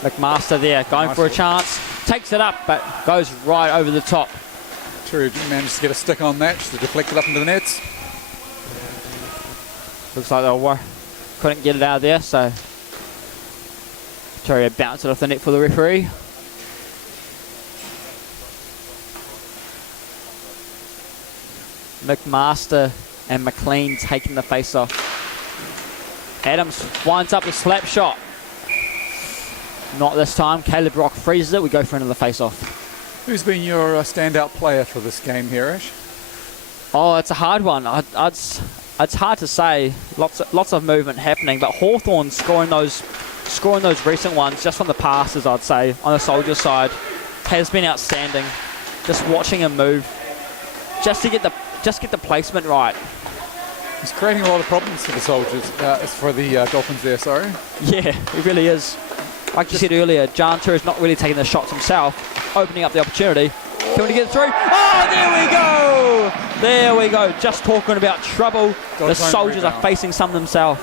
McMaster there, going for a chance. Takes it up, but goes right over the top. True, managed to get a stick on that, just to deflect it up into the nets. Looks like they couldn't get it out of there, so Torrio bounced it off the net for the referee. McMaster and McLean taking the face off. Adams winds up the slap shot. Not this time. Caleb Rock freezes it. We go for another face-off. Who's been your standout player for this game here, Ash? Oh, it's a hard one. It's hard to say. Lots of movement happening, but Hawthorn scoring those recent ones just from the passes, I'd say, on the Soldier side, has been outstanding. Just watching him move, just to get the placement right. He's creating a lot of problems for the Soldiers, for the Dolphins there, sorry. Yeah, he really is. Like you said earlier, Janter is not really taking the shots himself, opening up the opportunity. Can we get it through? Oh, there we go! There we go. Just talking about trouble. The Soldiers are facing some themselves.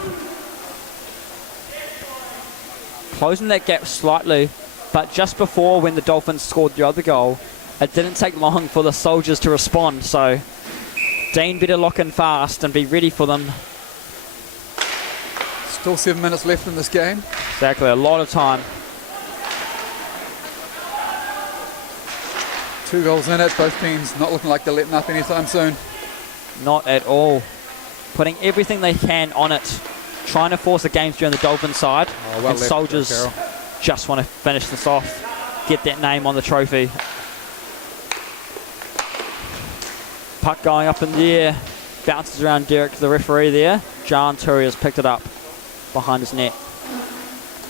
Closing that gap slightly, but just before when the Dolphins scored the other goal, it didn't take long for the Soldiers to respond, so Dean better lock in fast and be ready for them. Still 7 minutes left in this game. Exactly, a lot of time. 2 goals in it. Both teams not looking like they're letting up anytime soon. Not at all. Putting everything they can on it. Trying to force the game through on the Dolphins side. Oh, well and left, Soldiers Carroll. just want to finish this off. Get that name on the trophy. Puck going up in the air. Bounces around Derek, the referee there. John Turi has picked it up behind his net.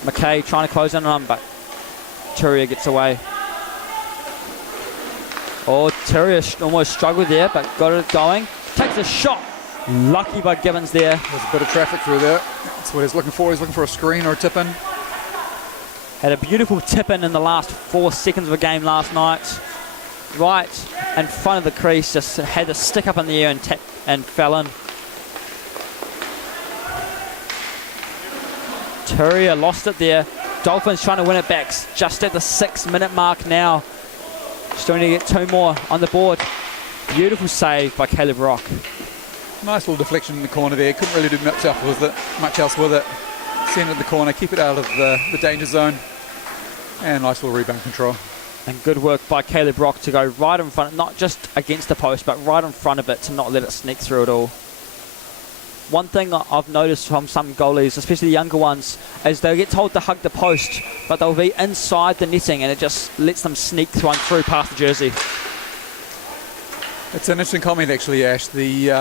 McKay trying to close in on him, but Turia gets away. Oh, Turia almost struggled there, but got it going. Takes a shot. Lucky by Gibbons there. There's a bit of traffic through there. That's what he's looking for. He's looking for a screen or a tip-in. Had a beautiful tip-in in the last 4 seconds of a game last night. Right in front of the crease, just had the stick up in the air and fell in. Turia lost it there. Dolphins trying to win it back just at the 6-minute mark now. Still need to get 2 more on the board. Beautiful save by Caleb Rock. Nice little deflection in the corner there. Couldn't really do much else with it. Send it in the corner, keep it out of the danger zone. And nice little rebound control. And good work by Caleb Rock to go right in front, not just against the post, but right in front of it to not let it sneak through at all. One thing I've noticed from some goalies, especially the younger ones, is they'll get told to hug the post, but they'll be inside the netting and it just lets them sneak through past the jersey. It's an interesting comment actually, Ash. The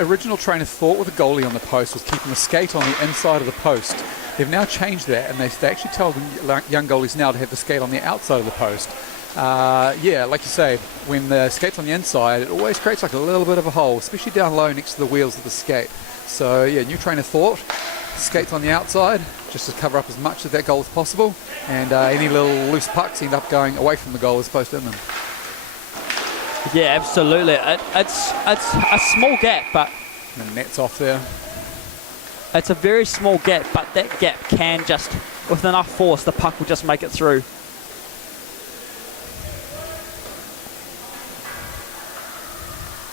original train of thought with the goalie on the post was keeping the skate on the inside of the post. They've now changed that, and they actually tell the young goalies now to have the skate on the outside of the post. Yeah, like you say, when the skate's on the inside, it always creates like a little bit of a hole, especially down low next to the wheels of the skate. So yeah, new train of thought. Skate's on the outside, just to cover up as much of that goal as possible, and any little loose pucks end up going away from the goal as opposed to in them. Yeah, absolutely. It's a small gap, but And the net's off there. it's a very small gap, but that gap can just, with enough force, the puck will just make it through.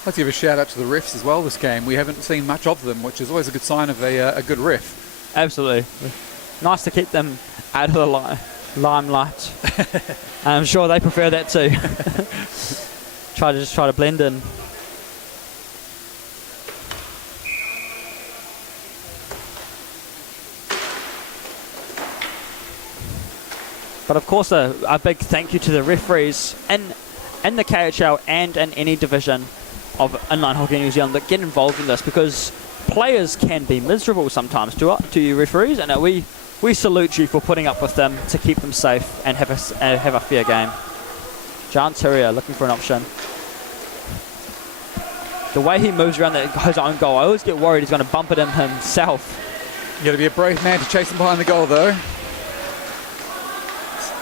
Let's give a shout out to the refs as well this game. We haven't seen much of them, which is always a good sign of a good ref. Absolutely. Nice to keep them out of the limelight. I'm sure they prefer that too. try to blend in. But of course, a big thank you to the referees in the KHL and in any division of inline hockey in New Zealand that get involved in this, because players can be miserable sometimes to you referees, and we salute you for putting up with them to keep them safe and have a fair game. John Turia looking for an option. The way he moves around his own goal, I always get worried he's going to bump it in himself. You got to be a brave man to chase him behind the goal, though.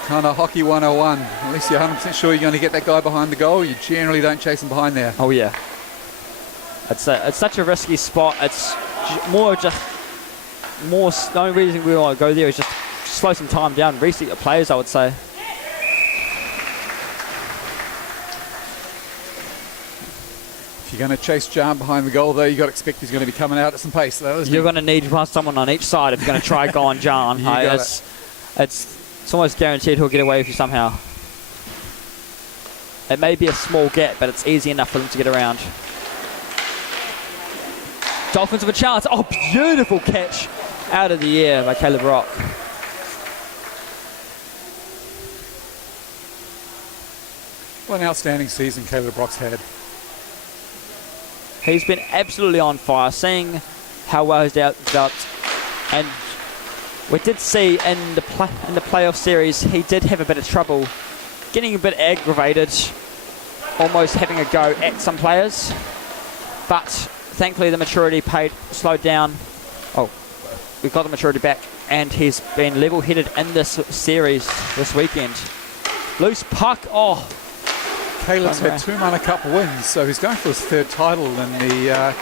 Kind of hockey 101. Unless you're 100% sure you're going to get that guy behind the goal, you generally don't chase him behind there. Oh yeah. It's such a risky spot. It's the only reason we want to go there is just slow some time down, reset your players, I would say. If you're going to chase Jan behind the goal, though, you've got to expect he's going to be coming out at some pace, though, isn't You're going to need someone on each side if you're going to try go on Jan. It's almost guaranteed he'll get away with you somehow. It may be a small gap, but it's easy enough for them to get around. Dolphins have a chance. Oh, beautiful catch out of the air by Caleb Rock. What an outstanding season Caleb Rock's had. He's been absolutely on fire, seeing how well he's developed. And we did see in the playoff series, he did have a bit of trouble, getting a bit aggravated, almost having a go at some players. But thankfully the maturity slowed down. Oh, we got the maturity back, and he's been level-headed in this series this weekend. Loose puck, oh. Caleb's had 2 Mana Cup wins, so he's going for his 3rd title in the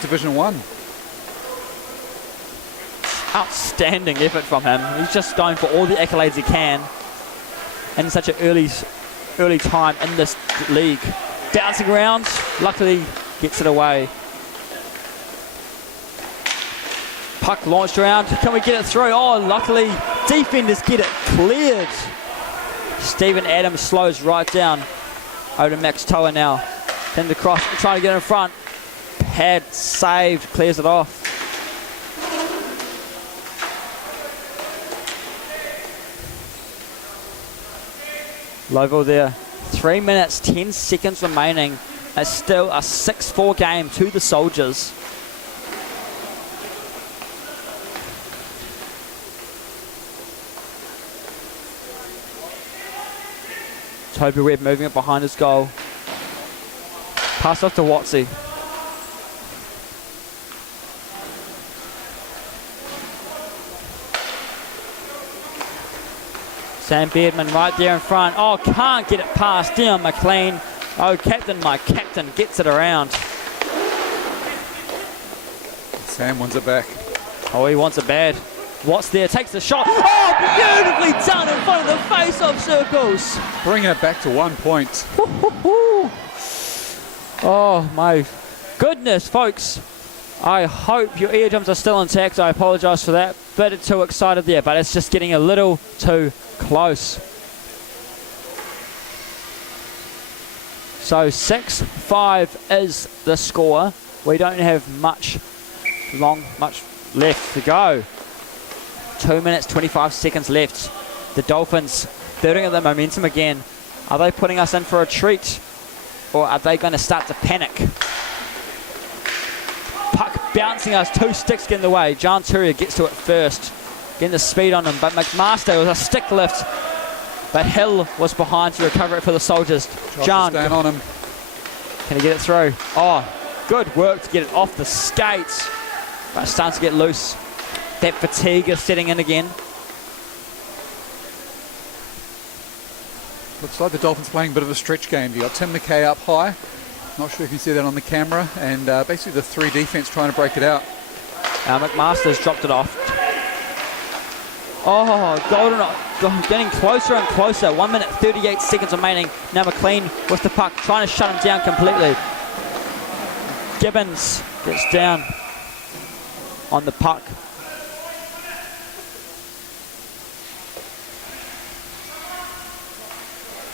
Division 1. Outstanding effort from him. He's just going for all the accolades he can in such an early time in this league. Bouncing around, luckily gets it away. Puck launched around. Can we get it through? Oh, luckily defenders get it cleared. Stephen Adams slows right down. Over to Max Toa now. Then the cross, trying to get in front. Pad saved, clears it off. Lovell there. 3 minutes, 10 seconds remaining. It's still a 6-4 game to the Soldiers. Toby Webb moving it behind his goal. Pass off to Watsy. Sam Beardman right there in front. Oh, can't get it past Dion McLean. Oh, captain, my captain gets it around. Sam wins it back. Oh, he wants it bad. Watts there, takes the shot. Oh, beautifully done in front of the face-off circles. Bringing it back to 1 point. Oh, my goodness, folks. I hope your eardrums are still intact. I apologise for that. Bit too excited there, but it's just getting a little too close. So 6-5 is the score. We don't have much left to go. 2 minutes, 25 seconds left. The Dolphins building up the momentum again. Are they putting us in for a treat? Or are they going to start to panic? Puck bouncing us, 2 sticks get in the way. John Turia gets to it first. Getting the speed on him, but McMaster was a stick lift. But Hill was behind to recover it for the Soldiers. John, on him. Can he get it through? Oh, good work to get it off the skates. But it's starting to get loose. That fatigue is setting in again. Looks like the Dolphins playing a bit of a stretch game. You got Tim McKay up high. Not sure if you can see that on the camera. And basically the 3 defense trying to break it out. McMaster's dropped it off. Oh, Golden getting closer and closer. 1 minute, 38 seconds remaining. Now McLean with the puck, trying to shut him down completely. Gibbons gets down on the puck.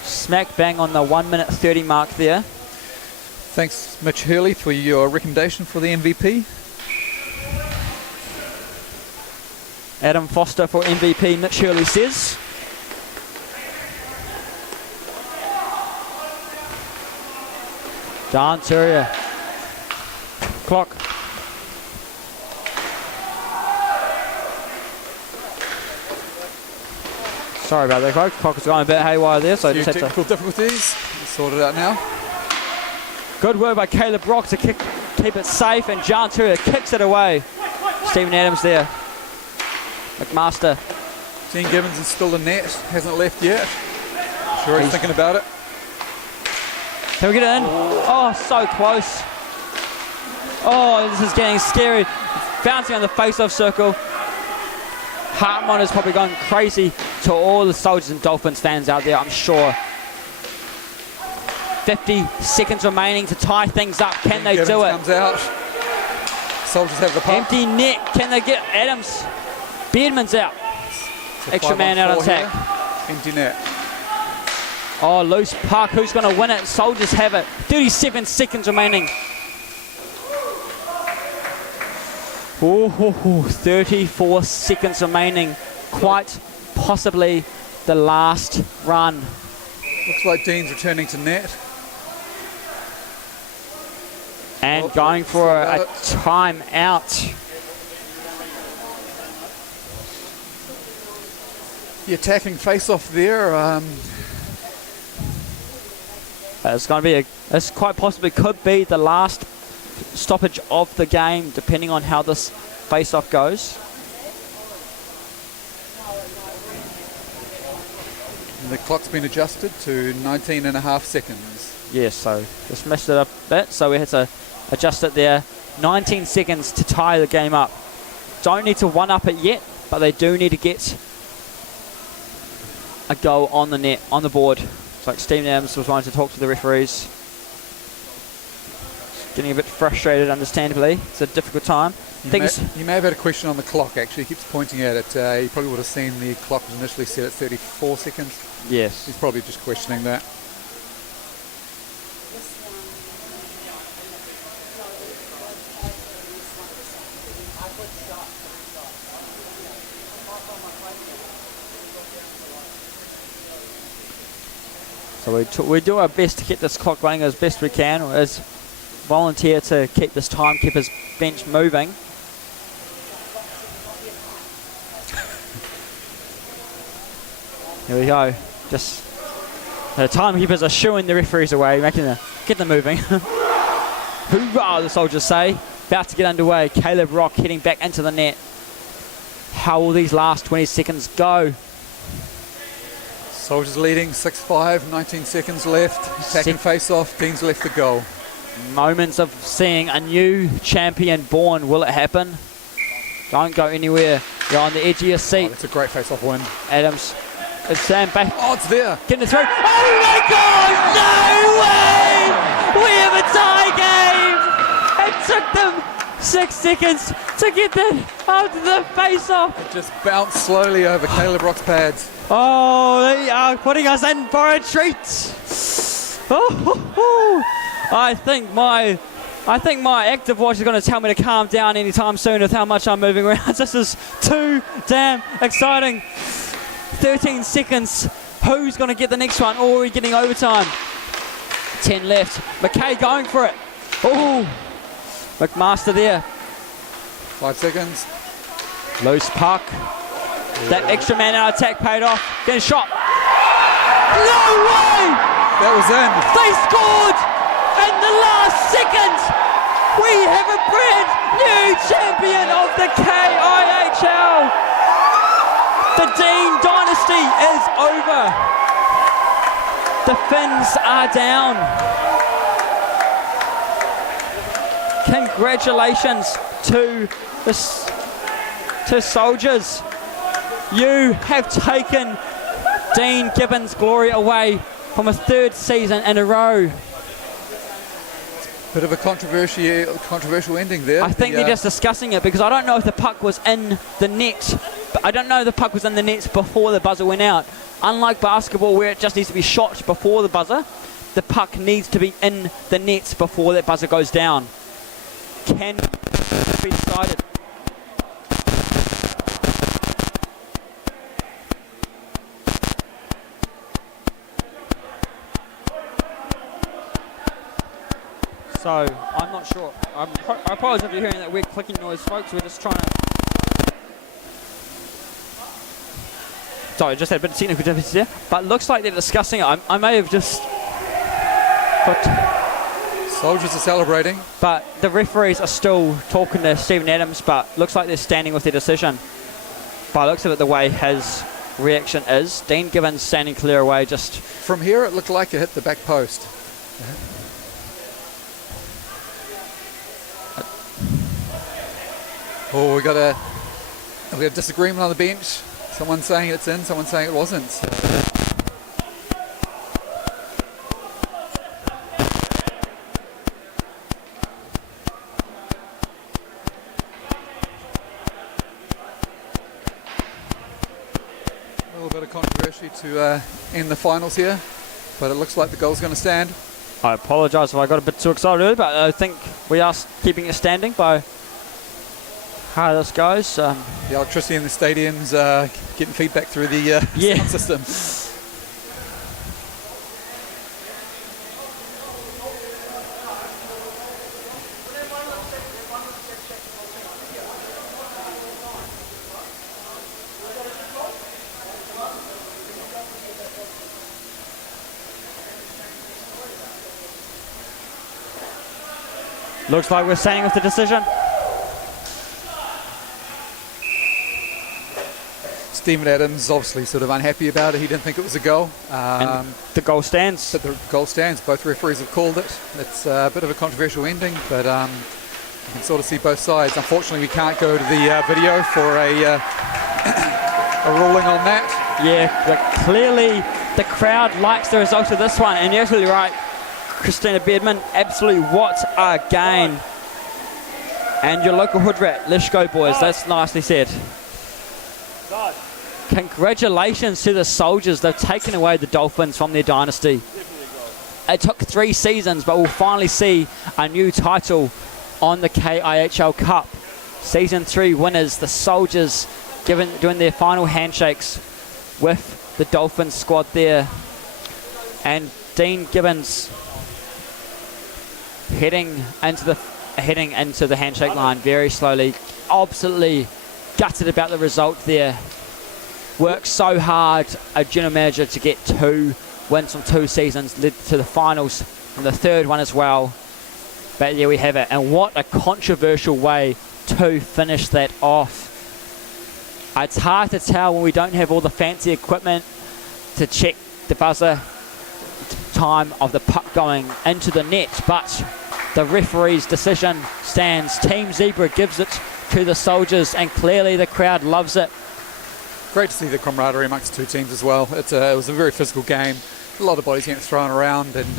Smack bang on the 1 minute 30 mark there. Thanks, Mitch Hurley, for your recommendation for the MVP. Adam Foster for MVP, Mitch Hurley says. Dan Turia. Clock. Sorry about that, folks. Clock is going a bit haywire there, so I just had to... Technical difficulties. Sort it out now. Good work by Caleb Brock to keep it safe, and John Turia kicks it away. Stephen Adams there. McMaster. Gene Gibbons is still in net. Hasn't left yet. Sure he's thinking about it. Can we get it in? Oh, so close. Oh, this is getting scary. Bouncing on the face-off circle. Hartmon is probably going crazy to all the Soldiers and Dolphins fans out there, I'm sure. 50 seconds remaining to tie things up. Can they do it? Comes out. Soldiers have the puck. Empty net. Can they get Adams? Beardman's out. Extra man out on attack. Empty net. Oh, loose puck. Who's going to win it? Soldiers have it. 37 seconds remaining. Oh, 34 seconds remaining. Quite possibly the last run. Looks like Dean's returning to net. And going for a timeout. The attacking face-off there. It's going to be this quite possibly could be the last stoppage of the game, depending on how this face-off goes. And the clock's been adjusted to 19.5 seconds. Yes, so just messed it up a bit, so we had to adjust it there. 19 seconds to tie the game up. Don't need to one-up it yet, but they do need to get a goal on the net, on the board. It's like Steve Adams was wanting to talk to the referees. Getting a bit frustrated, understandably. It's a difficult time. You may have had a question on the clock, actually. He keeps pointing at it. You probably would have seen the clock was initially set at 34 seconds. Yes. He's probably just questioning that. So we do our best to keep this clock running as best we can, or as volunteer to keep this timekeeper's bench moving. Here we go. Just the timekeepers are shooing the referees away, get them moving. Hoorah, the Soldiers say. About to get underway. Caleb Rock heading back into the net. How will these last 20 seconds go? Soldiers leading 6-5, 19 seconds left. Attacking face-off, Dean's left the goal. Moments of seeing a new champion born. Will it happen? Don't go anywhere. You're on the edge of your seat. Oh, that's a great face-off win. Adams. It's Sam back. Oh, it's there. Getting it through. Oh my God! No way! We have a tie game! It took them 6 seconds to get that after the face-off. It just bounced slowly over Caleb Rock's pads. Oh, they are putting us in for a treat. Oh, I think my active watch is going to tell me to calm down anytime soon with how much I'm moving around. This is too damn exciting. 13 seconds. Who's going to get the next one? Or are we getting overtime? 10 left. McKay going for it. Oh, McMaster there. 5 seconds. Loose puck. That extra man out attack paid off. Getting shot. No way! That was in. They scored in the last second. We have a brand new champion of the KIHL. The Dean dynasty is over. The Finns are down. Congratulations to Soldiers. You have taken Dean Gibbons' glory away from a third season in a row. Bit of a controversial ending there. I think they're just discussing it because I don't know if the puck was in the net. I don't know if the puck was in the net before the buzzer went out. Unlike basketball where it just needs to be shot before the buzzer, the puck needs to be in the net before that buzzer goes down. Can be decided. So, I'm not sure. I apologise if you're hearing that weird clicking noise, folks. We're just trying to... Sorry, just had a bit of technical difficulties there. But it looks like they're discussing it. I may have just... Soldiers are celebrating. But the referees are still talking to Stephen Adams, but looks like they're standing with their decision. By the looks of it, the way his reaction is. Dean Gibbons standing clear away, just... From here, it looked like it hit the back post. Oh, we got a disagreement on the bench. Someone saying it's in, someone saying it wasn't. A little bit of controversy to end the finals here, but it looks like the goal's going to stand. I apologise if I got a bit too excited earlier, but I think we are keeping it standing by how this goes. The electricity in the stadium's getting feedback through the sound system. Looks like we're staying with the decision. Stephen Adams obviously sort of unhappy about it. He didn't think it was a goal. And the goal stands. But the goal stands. Both referees have called it. It's a bit of a controversial ending, but you can sort of see both sides. Unfortunately, we can't go to the video for a ruling on that. Yeah, but clearly the crowd likes the result of this one, and you're absolutely right. Christina Bedman, absolutely what a game. And your local hood rat, let's go boys, that's nicely said. Congratulations to the Soldiers. They've taken away the Dolphins from their dynasty. It took 3 seasons, but we'll finally see a new title on the KIHL Cup. Season 3 winners, the Soldiers, doing their final handshakes with the Dolphins squad there. And Dean Gibbons heading into the handshake line very slowly. Absolutely gutted about the result there. Worked so hard, a general manager, to get 2 wins from 2 seasons, led to the finals and the 3rd one as well. But there we have it. And what a controversial way to finish that off. It's hard to tell when we don't have all the fancy equipment to check the buzzer time of the puck going into the net, but the referee's decision stands. Team Zebra gives it to the Soldiers, and clearly the crowd loves it. Great to see the camaraderie amongst the 2 teams as well. It was a very physical game. A lot of bodies getting thrown around, and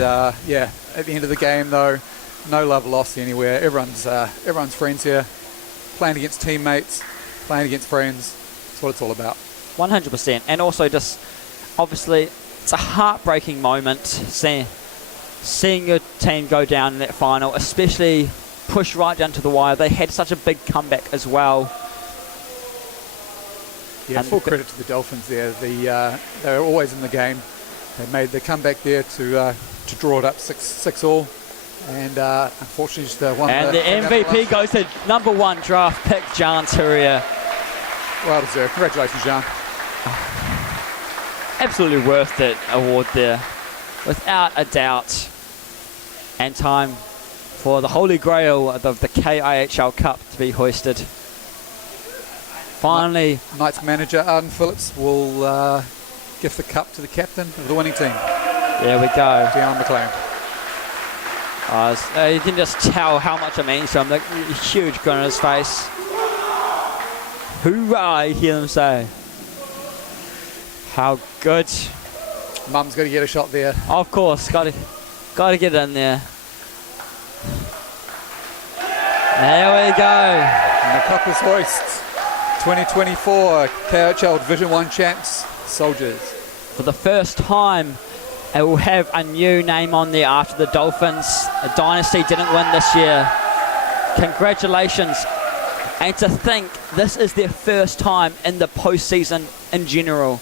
yeah, at the end of the game though, no love lost anywhere. Everyone's friends here, playing against teammates, playing against friends. That's what it's all about. 100%. And also just, obviously, it's a heartbreaking moment seeing your team go down in that final, especially push right down to the wire. They had such a big comeback as well. Yeah, full credit to the Dolphins there. They were always in the game. They made the comeback there to draw it up 6-all. And unfortunately, just one. And the MVP goes to #1 draft pick, Jan Turia. Well deserved. Congratulations, Jan. Absolutely worth that award there, without a doubt. And time for the Holy Grail of the KIHL Cup to be hoisted. Finally, Knights manager Arden Phillips will give the cup to the captain of the winning team. There we go. Dion McLean. You can just tell how much it means to him. The huge grin on his face. Hoorah, you hear them say. How good. Mum's got to get a shot there. Of course, got to get it in there. There we go. And the cup is hoist. 2024 KIHL Division 1 champs, Soldiers. For the first time, it will have a new name on there after the Dolphins. A dynasty didn't win this year. Congratulations. And to think this is their first time in the postseason in general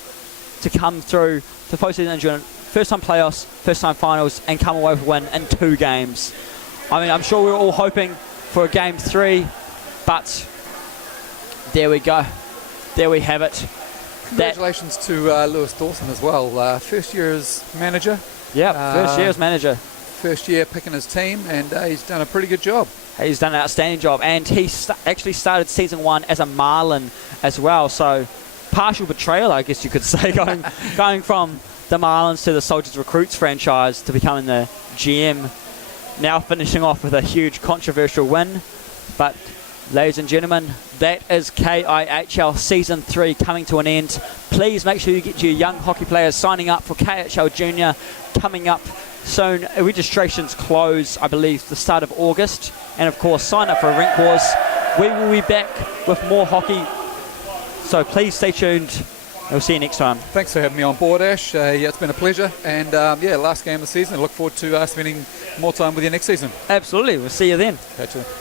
to come through the postseason in general. First time playoffs, first time finals, and come away with a win in 2 games. I mean, I'm sure we were all hoping for a game 3, but there we go. There we have it. Congratulations to Lewis Dawson as well. First year as manager. Yeah, first year as manager. First year picking his team, and he's done a pretty good job. He's done an outstanding job, and he actually started season 1 as a Marlin as well. So partial betrayal, I guess you could say, going from the Marlins to the Soldiers Recruits franchise to becoming the GM. Now finishing off with a huge controversial win. But ladies and gentlemen, that is KIHL Season 3 coming to an end. Please make sure you get your young hockey players signing up for KIHL Junior coming up soon. Registrations close, I believe, the start of August. And of course, sign up for a Rink Wars. We will be back with more hockey. So please stay tuned. We'll see you next time. Thanks for having me on board, Ash. Yeah, it's been a pleasure. And yeah, last game of the season. I look forward to spending more time with you next season. Absolutely. We'll see you then. Catch you then.